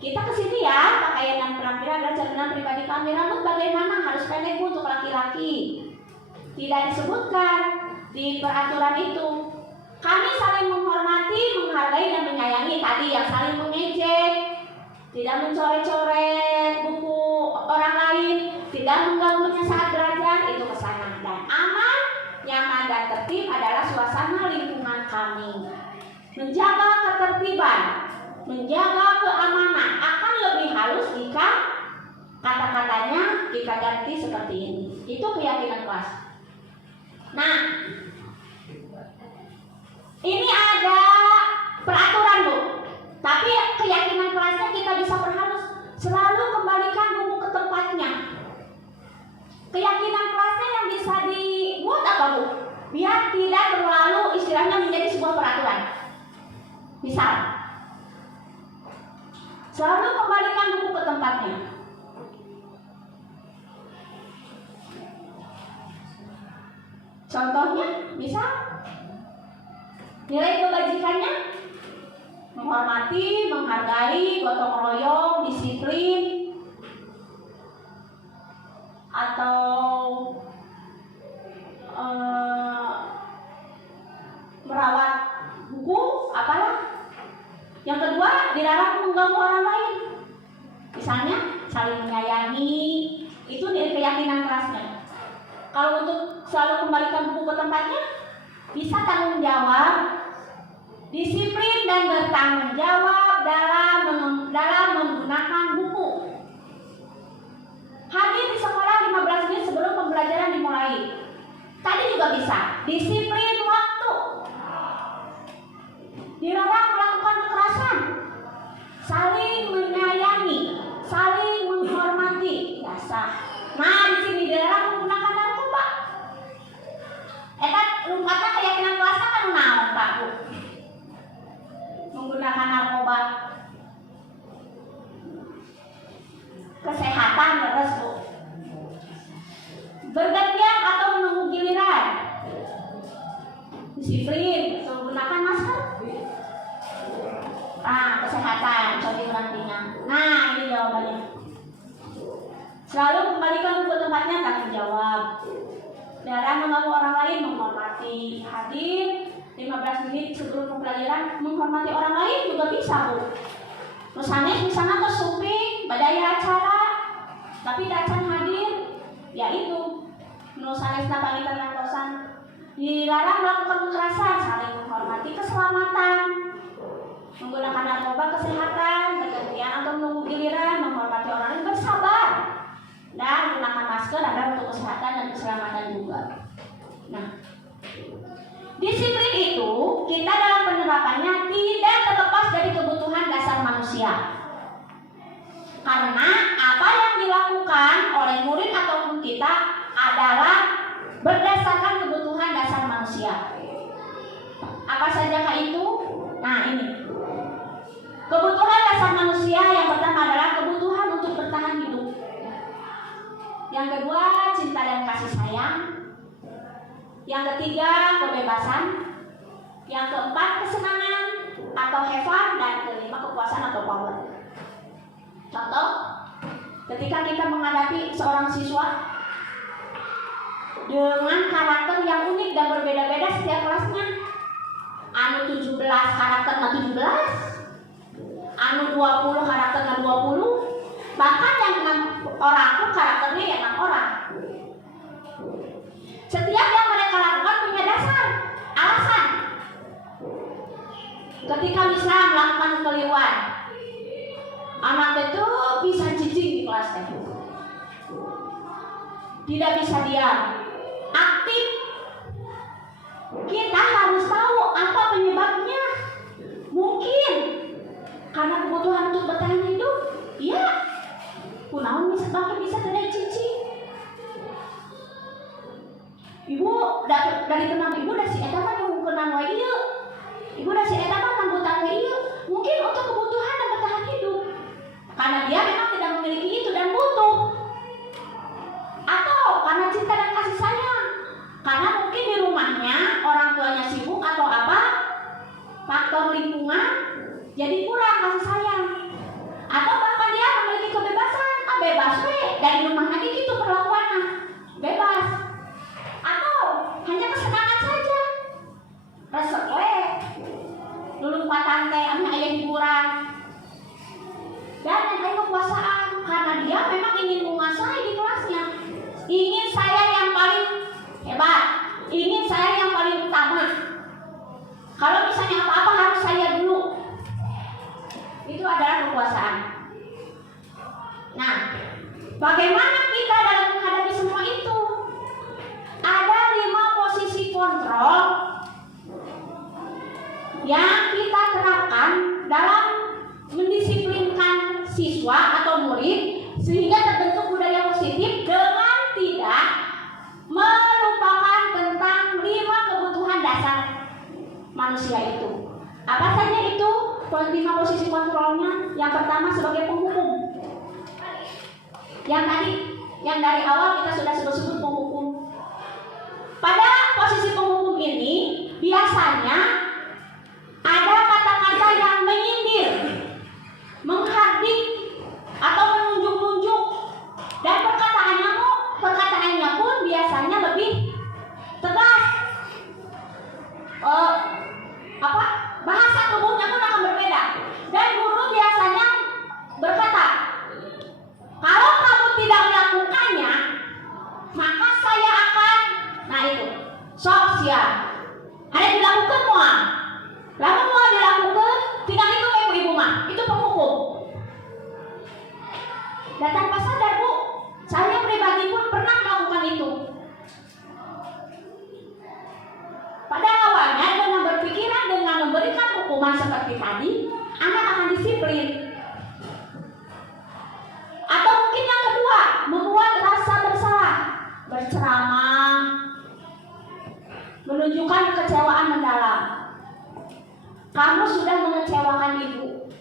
kita kesini ya, pakaian dan penampilan adalah cerminan pribadi kami. Rambut bagaimana? Harus pendek Bu untuk laki-laki. Tidak disebutkan di peraturan itu. Kami saling menghormati, menghargai dan menyayangi. Tadi yang saling mengejek, tidak mencoret-coret buku orang lain, tidak mengganggunya saat belajar, itu kesana. Dan aman, nyaman dan tertib adalah suasana lingkungan kami. Menjaga ketertiban, menjaga keamanan akan lebih halus jika kata-katanya kita ganti seperti ini. Itu keyakinan kelas. Nah, ini ada peraturan Bu, tapi keyakinan kelasnya kita bisa perhalus. Selalu kembalikan buku ke tempatnya. Keyakinan kelasnya yang bisa dibuat apa Bu? Biar tidak terlalu istilahnya menjadi sebuah peraturan. Misal, selalu kembalikan buku ke tempatnya. Contohnya, misal nilai kebajikannya menghormati, menghargai, gotong royong, disiplin, atau merawat buku, apalah. Yang kedua, dilarang mengganggu orang lain. Misalnya, saling menyayangi, itu keyakinan kelasnya. Kalau untuk selalu kembalikan buku ke tempatnya, bisa tanggung jawab, disiplin dan bertanggung jawab dalam menggunakan buku. Hadir di sekolah 15 menit sebelum pembelajaran dimulai. Tadi juga bisa, disiplin waktu. Dilarang melakukan kekerasan, saling menyayangi, saling menghormati, biasa. Nah, di sini dilarang menggunakan narkoba. Lumpatnya keyakinan kelasnya kan naon Pak Bu? Menggunakan narkoba. Kesehatan terus Bu. Selalu kembalikan ke tempatnya, tanggung jawab. Dalam mengganggu orang lain, menghormati. Hadir 15 menit sebelum pembelajaran, menghormati orang lain juga bisa, Bu. Misalnya ke suping, badaya acara, tapi dacan hadir, yaitu nusanes pangitan nangtosan. Dilarang melakukan kekerasan, saling menghormati keselamatan, menggunakan narkoba kesehatan, bergantian atau menunggu giliran, menghormati orang lain, bersabar, dan menggunakan masker adalah untuk kesehatan dan keselamatan juga. Nah, disiplin itu kita dalam penerapannya tidak terlepas dari kebutuhan dasar manusia. Karena apa yang dilakukan oleh murid ataupun kita adalah berdasarkan kebutuhan dasar manusia. Apa sajakah itu? Nah, ini. Kebutuhan dasar manusia yang pertama adalah kebutuhan untuk bertahan hidup. Yang kedua, cinta dan kasih sayang. Yang ketiga, kebebasan. Yang keempat, kesenangan atau have fun. Dan kelima, kepuasan atau power. Contoh, ketika kita menghadapi seorang siswa dengan karakter yang unik dan berbeda-beda setiap kelasnya. Anu 17 karakternya 17, anu 20 karakternya 20, bahkan yang 6 orang pun karakternya yang 6 orang. Setiap yang mereka lakukan punya dasar, alasan. Ketika bisa melakukan kekeliruan, anak itu bisa cicing di kelasnya, tidak bisa diam, aktif. Kita harus tahu apa penyebabnya. Mungkin karena kebutuhan untuk bertahan hidup. Ya, kunaon bisa tidak cicing. Ibu dari kenal ibu dari si eta mah yang kenal wae ieu. Ibu dari si eta mah rambutan wae ieu. Mungkin untuk kebutuhan dan bertahan hidup. Karena dia memang tidak memiliki itu dan butuh. Atau karena cinta dan kasih sayang. Karena mungkin di rumahnya orang tuanya sibuk atau apa, faktor lingkungan jadi kurang kasih sayang. Atau bahkan dia memiliki kebebasan, bebas we, dari rumahnya gitu perlakuannya, bebas. Atau hanya kesenangan saja, resep we, lulung patante, aya hiburan. Dan yang lain kekuasaan, karena dia memang ingin menguasai di kelasnya, ingin saya yang paling hebat, ingin saya yang paling utama. Kalau misalnya apa-apa harus saya dulu. Itu adalah kekuasaan. Nah, bagaimana kita dalam menghadapi semua itu? Ada 5 posisi kontrol yang kita terapkan dalam mendisiplinkan siswa atau murid sehingga terbentuk budaya positif dengan tidak melupakan tentang 5 kebutuhan dasar manusia itu. Apa saja itu 5 posisi kontrolnya? Yang pertama sebagai penghukum. Yang dari awal kita sudah sebut-sebut penghukum. Pada posisi penghukum ini biasanya ada kata-kata yang menyindir, menghardik atau menunjuk-nunjuk, dan perkataannya pun biasanya lebih tegas. Bahasa tubuhnya pun akan berbeda. Dan guru biasanya berkata, kalau kamu tidak melakukannya, maka saya akan, nah itu, sok sia. Ada dilakukan semua. Lalu mau dilakukan, tidak itu ibu mah, itu penghukum. Dan tanpa sadar Bu, saya pribadi pun pernah melakukan itu. Pada awalnya dengan berpikiran dengan memberikan hukuman seperti tadi, anak akan disiplin. Atau mungkin yang kedua, membuat rasa bersalah, berceramah, menunjukkan kekecewaan mendalam. Kamu sudah mengecewakan ibu.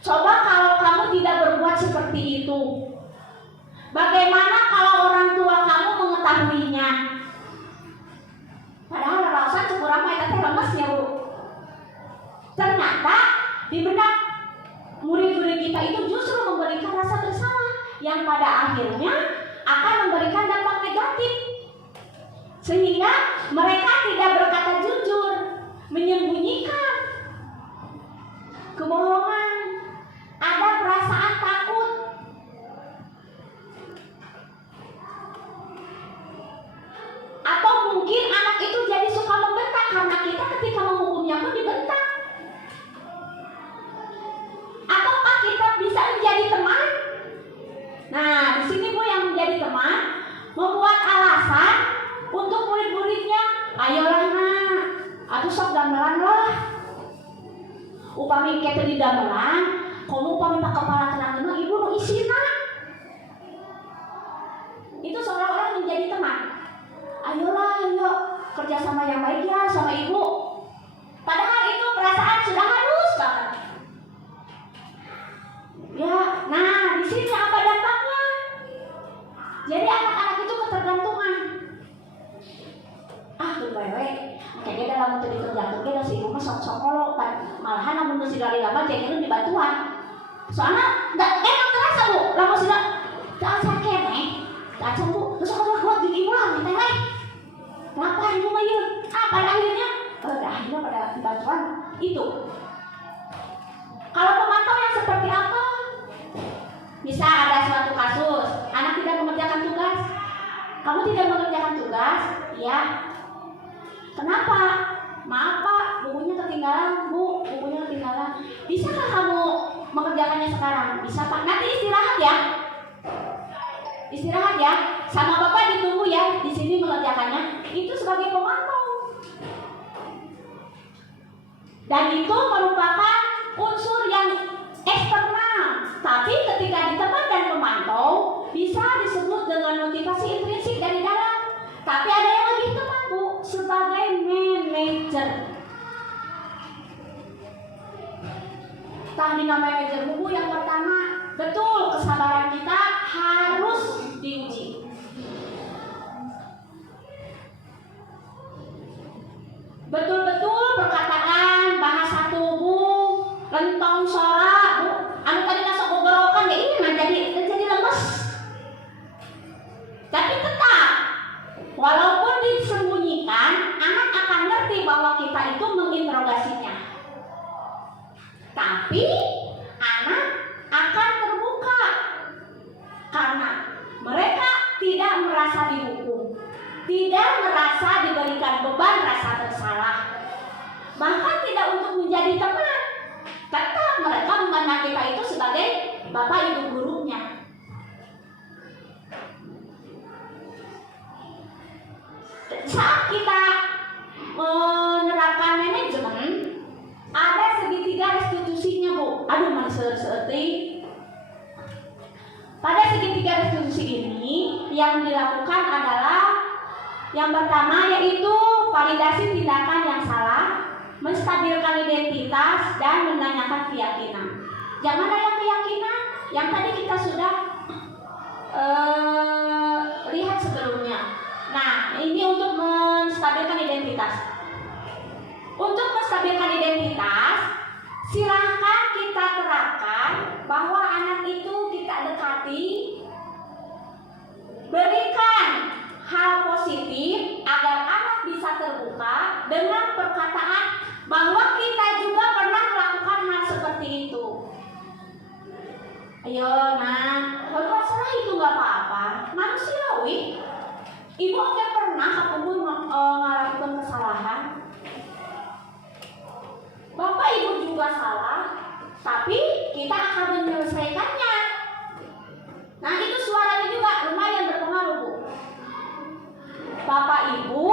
Coba kalau kamu tidak berbuat seperti itu. Bagaimana kalau orang tua kamu mengetahuinya? Padahal rasa kurang eta teh lemesnya Bu. Ternyata di benak murid-murid kita itu justru memberikan rasa bersalah. yang pada akhirnya akan memberikan dampak negatif, sehingga mereka tidak berkata jujur, menyembunyikan kebohongan, ada perasaan takut. Atau mungkin anak itu jadi suka membentak karena kita ketika menghukumnya pun dibentak. Ataukah kita bisa menjadi teman? Nah, di sini Bu yang menjadi teman membuat alasan untuk murid-muridnya, ayolah nak, atuh sok gamelan lah. Upami kita di gamelan, kamu upami pak kepala tenang ibu nu isina. Itu seolah-olah menjadi teman. Ayolah, ayo kerjasama yang baik ya sama ibu. Padahal itu perasaan sudah halus banget. Ya, nah di sini apa dampaknya? Jadi anak-anak itu ketergantungan. Ah, tuh baik-baik. Kayaknya dalam waktu dikerjakan kita si ibu mah sok-sok kolok, malahan namun si gali lama jadi dibantuan. Soalnya nggak enak terasa Bu, lama sudah tak sakit nih, tak sembuh. Terus kalau kuat jadi ibu lah, minta lagi. Kenapa ibu mayur? Ah, pada akhirnya pada bantuan itu. Kalau pemantau yang seperti apa? Bisa ada suatu kasus, anak tidak mengerjakan tugas. Kamu tidak mengerjakan tugas, ya. Kenapa? Maaf Pak, bukunya ketinggalan, Bu, bukunya ketinggalan. Bisakah kamu mengerjakannya sekarang? Bisa Pak, nanti istirahat ya. Istirahat ya, sama Bapak ditunggu ya di sini mengerjakannya. Itu sebagai pemantau. Dan itu merupakan unsur yang eksternal. Tapi ketika di tempat dan pemantau bisa disebut dengan motivasi intrinsik dari dalam. Tapi ada yang lebih tepat Bu, sebagai manajer. Tadi nama manajer Bu yang pertama, betul kesabaran kita harus diuji. Betul-betul perkataan, bahasa tubuh, rentong suara, Bu. Anu tadi nasa gogorokan ya ini jadi lemes. Tapi tetap, walaupun disembunyikan, anak akan ngerti bahwa kita itu menginterogasinya. Tapi anak akan terbuka karena mereka tidak merasa dihukum, tidak merasa diberikan beban rasa bersalah, bahkan tidak untuk menjadi teman. Tetap mereka memandang kita itu sebagai bapak ibu gurunya. Saat kita menerapkan manajemen, ada segitiga restitusinya Bu. Aduh, masih seperti pada segitiga restitusi ini yang dilakukan adalah yang pertama yaitu validasi tindakan yang salah, menstabilkan identitas dan menanyakan keyakinan. Jangan ada keyakinan yang tadi kita sudah lihat sebelumnya. Nah, ini untuk menstabilkan identitas. Untuk menstabilkan identitas, silahkan kita terapkan bahwa anak itu kita dekati, berikan hal positif agar anak bisa terbuka dengan perkataan bahwa kita juga pernah melakukan hal seperti itu. Ayo nak, kalau salah itu nggak apa-apa, manusiawi. Ibu oke pernah aku melakukan kesalahan. Bapak ibu juga salah, tapi kita akan menyelesaikannya. Nah itu suaranya juga lumayan berpengaruh Bu. Bapak ibu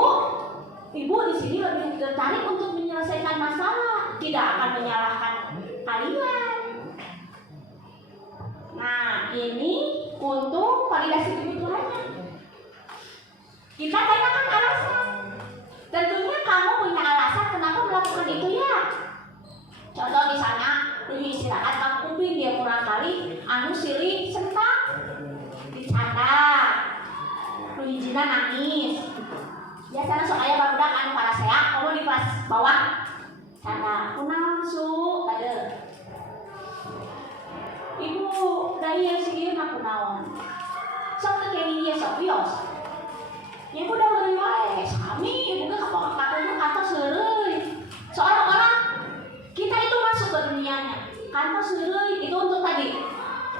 di sini lebih tertarik untuk menyelesaikan masalah, tidak akan menyalahkan kalian. Nah ini untuk validasi kebutuhannya. Kita tanyakan alasan. Tentunya kamu punya alasan kenapa melakukan itu ya. Contoh misalnya, lu istirahat kamu kuping dia kurang kali, anu silih sentak, dicanda, lu izinan nangis. Biasanya soalnya barudak anu para saya, kamu di kelas bawah, canda, aku nafsu, ada. Ibu dari yang sendiri aku naon. Sok teu kenging ieu sok bios. Nya ibu udah beri wae, sami ibu ge kakaknya kantor seureuy. Seolah-olah kita itu masuk ke dunianya. Kantor seureuy itu untuk tadi,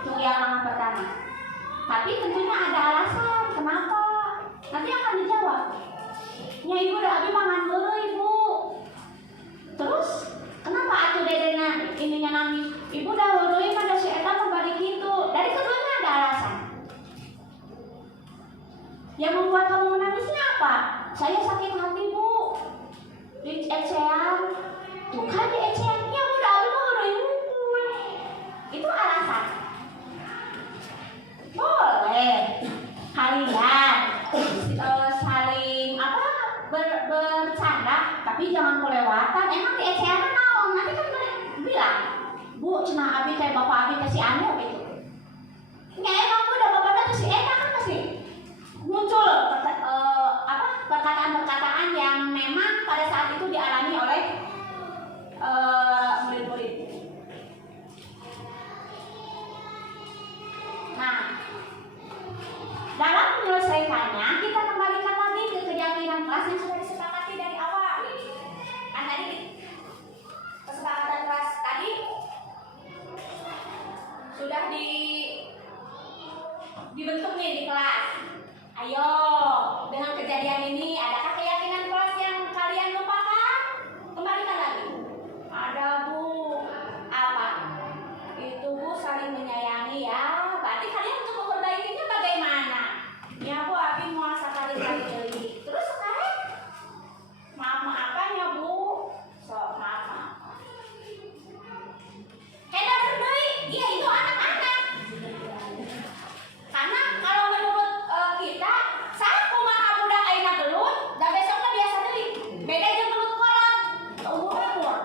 untuk yang langkah pertama. Tapi tentunya ada alasan kenapa. Nanti akan dijawab. Nya ibu udah abi mangan heureuy ibu. Terus kenapa atuh dedena ininya nangis? Ibu udah heureuy pada si eta membalik itu. Dari keduanya ada alasan. Yang membuat kamu menangisnya apa? Saya sakit hati bu, di ecean, tuh kan di ecean, ya udah abi mau heureuy hungkul. Itu alasan. Boleh kalian saling apa bercanda, tapi jangan kelewatan. Emang di ecean naon? Nanti kan bilang, bu, cenah abi kayak bapak abi kasih anu gitu. Nggak emang udah bapak kasih enak kan pasti muncul perkataan-perkataan yang memang pada saat itu dialami oleh murid-murid. Nah, dalam menyelesaikannya kita kembalikan lagi ke keyakinan kelas yang sudah disepakati dari awal. Kan tadi kesepakatan kelas tadi sudah dibentuk nih di kelas. Ayo, dengan kejadian ini, adakah keyakinan kelas yang kalian lupakan? Kembalikan lagi. Ada bu, apa? Itu bu saling menyayangi ya. Berarti kalian untuk memperbaikinya bagaimana? Ya bu, abi mau sekali lagi. Terus sekarang, maaf-maafannya bu. So, maaf. Heda berdui, iya itu anak-anak. Karena kalau menurut kita, saya kumaha budak ayeuna gelut, da besoknya biasa deui. Beda jeung gelut kolot, umur-umur.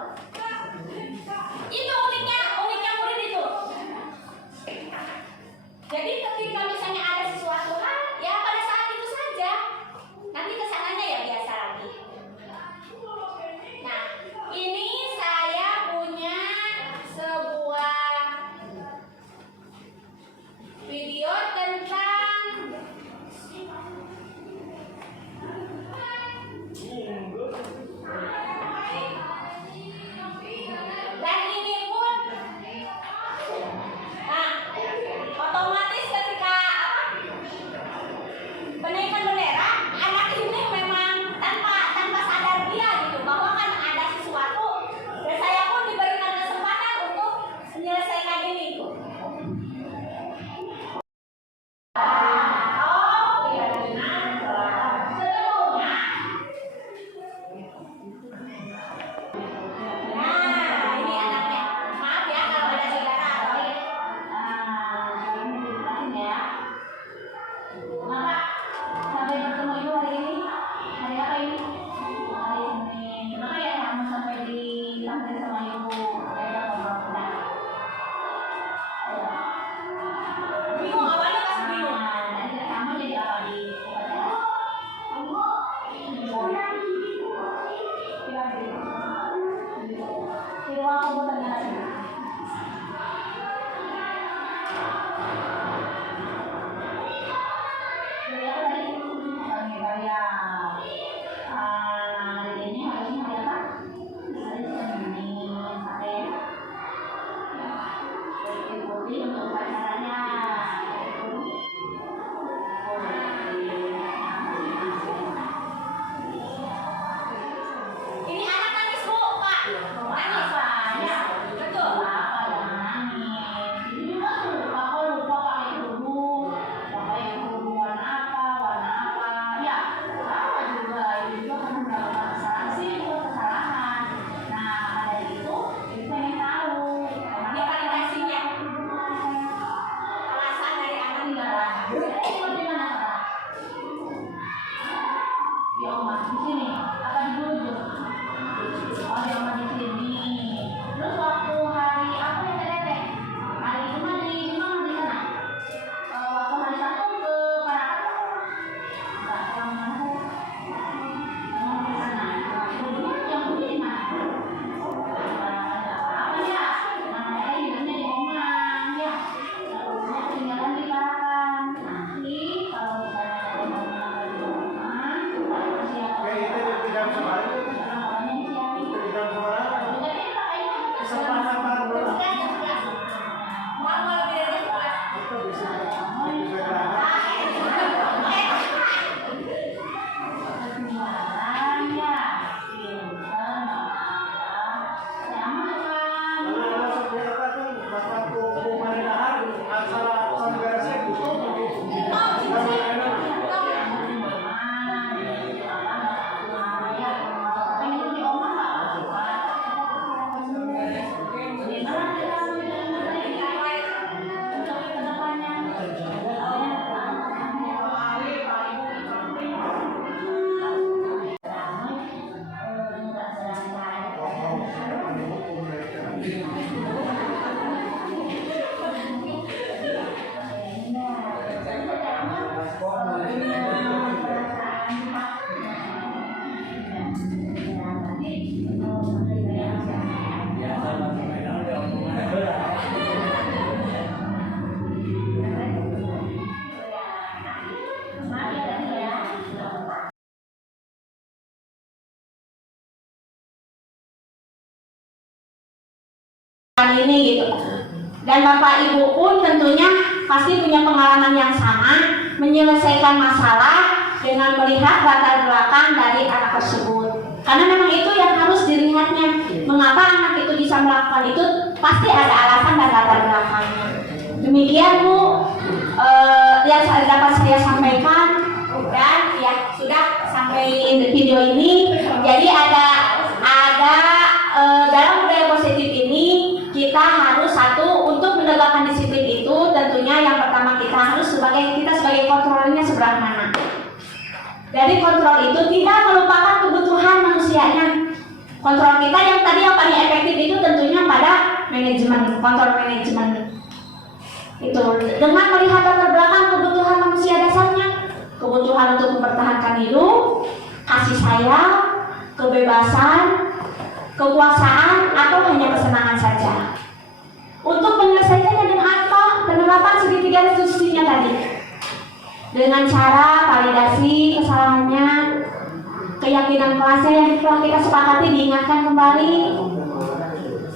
Itu uniknya murid itu. Jadi ketika misalnya ada sesuatu hal, ya pada saat itu saja. Nanti kesananya ya biasa lagi. Nah, ini saya punya sebuah video tentang dan ini pun otomatis ketika penaikan bendera, anak ini memang tanpa sadar dia gitu bahwa kan ada sesuatu, dan saya pun diberikan kesempatan untuk menyelesaikan ini. bulan ini gitu. Dan Bapak Ibu pun tentunya pasti punya pengalaman yang sama menyelesaikan masalah dengan melihat latar belakang dari anak tersebut. Karena memang itu yang harus dilihatnya. Mengapa anak itu bisa melakukan itu, pasti ada alasan dan latar belakangnya. Demikian Bu, yang dapat saya sampaikan, dan ya sudah sampai video ini. Jadi ada dalam budaya positif ini kita harus satu untuk menegakkan disiplin itu. Tentunya yang pertama kita harus sebagai kontrolnya seberapa mana. Dari kontrol itu tidak melupakan kebutuhan manusianya. Kontrol kita yang tadi yang paling efektif itu tentunya pada manajemen, kontrol manajemen. Itu dengan melihat latar belakang kebutuhan manusia dasarnya, kebutuhan untuk mempertahankan hidup, kasih sayang, kebebasan, kekuasaan, atau hanya kesenangan saja. Untuk menyelesaikannya dengan apa? Penerapan segitiga restitusinya tadi. Dengan cara validasi kesalahannya, keyakinan kelasnya yang telah kita sepakati diingatkan kembali,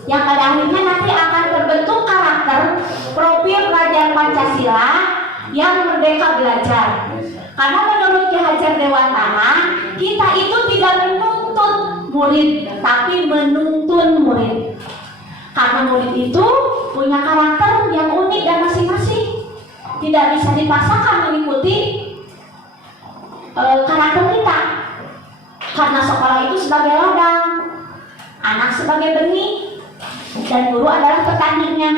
yang pada akhirnya nanti akan terbentuk karakter profil pelajar Pancasila yang merdeka belajar. Karena menurut Ki Hajar Dewantara, kita itu tidak menuntut murid, tapi menuntun murid. Karena murid itu punya karakter yang unik dan masing-masing, tidak bisa dipaksakan mengikuti karakter kita. Karena sekolah itu sebagai ladang, anak sebagai benih, dan guru adalah petaninya.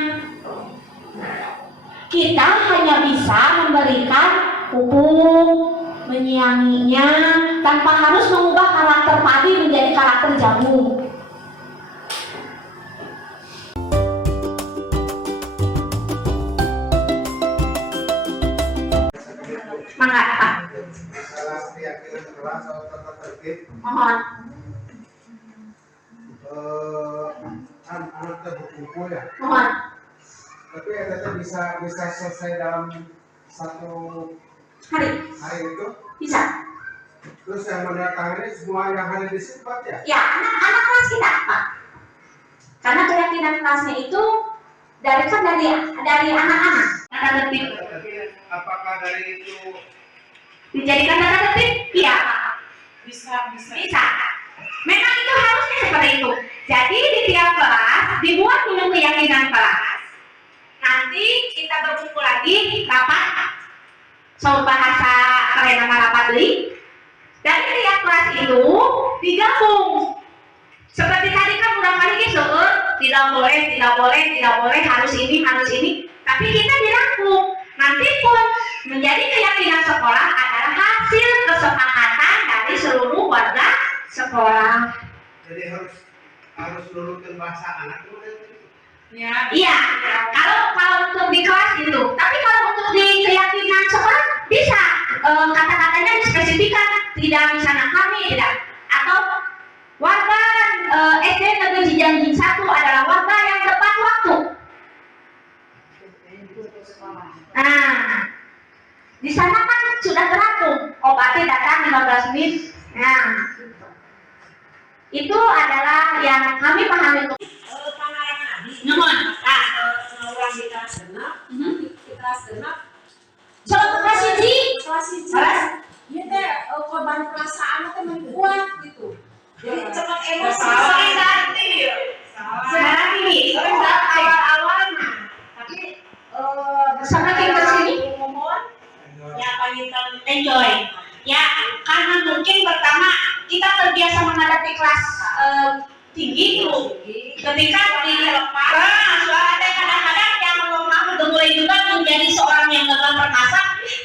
Kita hanya bisa memberikan pupuk, menyianginya, tanpa harus mengubah karakter padi menjadi karakter jamu. Semangat Pak. Masalah keyakinan kelas atau tata tertib, Mohon. anak terkumpul ya. Mohon. Tapi ya tetap bisa selesai dalam satu Hari. hari itu. Bisa. Terus yang mendatangani semua yang ada di situ Pak, ya. Ya, anak-anak kelas kita Pak. Karena keyakinan kelasnya itu dari anak-anak. Tata tertib. Apakah dari itu Dijadikan tata tertib? Iya. Bisa. Memang itu harusnya seperti itu. Jadi di tiap kelas dibuat dulu keyakinan kelas. Nanti kita berkumpul lagi rapat. Soal bahasa keren nama rapat deui. Dari tiap kelas itu digabung. Seperti tadi kan udah kali tidak boleh, harus ini. Tapi kita dirangkum. Nanti pun menjadi keyakinan sekolah adalah hasil kesepakatan dari seluruh warga sekolah. jadi harus nurutin bahasa anak itu? Ya. Iya. Kalau untuk di kelas itu, tapi kalau untuk di keyakinan sekolah bisa kata-katanya dispesifikan, tidak misalnya kami tidak, atau warga SD Negeri Cijanjing 1 adalah warga yang tepat waktu. Nah, di sana kan sudah terangkum, obatnya datang 15 menit. Nah, itu adalah yang kami pahami untuk Nuhun. Orang di kelas genap, di kelas genap, soal kelas ini, kelas hiji, iya teh korban perasaan teh main kuat gitu. Jadi cepat emosi. sekarang ini Awal-awal, tapi semakin kesini Ya paling enjoy. Ya karena mungkin pertama kita terbiasa menghadapi kelas tinggi itu. Ketika suara teh kadang-kadang yang belum mulai juga menjadi seorang yang gagal perkasa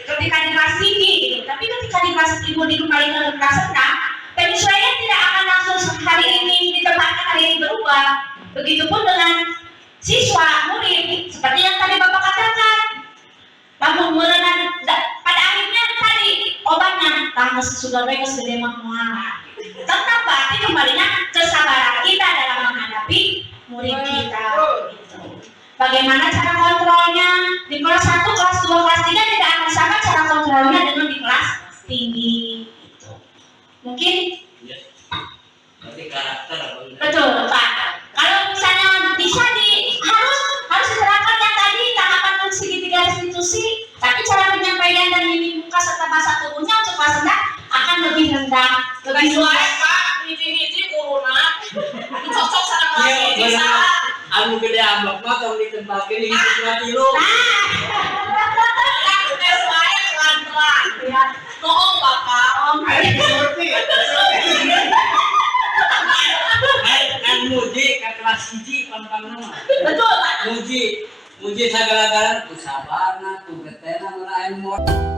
ketika di kelas tinggi gitu. Tapi ketika di kelas ibu dikembalikan ke kelas rendah, penyesuaian tidak akan langsung hari ini ditempatkan, hari ini berubah. Begitupun dengan siswa murid seperti yang tadi Bapak katakan. Bangun merenang pada akhirnya tadi obatnya tambah sudah baik segede mahal. Tetap berarti kembalinya kesabaran kita dalam menghadapi murid kita. Gitu. Bagaimana cara kontrolnya di kelas 1, kelas 2, kelas 3 tidak akan sama cara kontrolnya dengan di kelas tinggi. Gitu. Mungkin Berarti karakter betul Pak. Kalau misalnya bisa diskusi, tapi cara penyampaian dan mimik muka serta bahasa tubuhnya untuk kelas rendah akan lebih rendah, lebih luas. Pak, hiji-hiji kuruna. Cocok sama kelas Iya, hiji benar. salah. Anu gede ambek mah tong ditempakeun hiji dua tilu. Tes wae pelan-pelan. Ya. Bohong Bapak. Kan muji ke kelas hiji pang-pangna mah. Betul, Pak. Muji sagala-galana ku sabarna, ku getena mun aya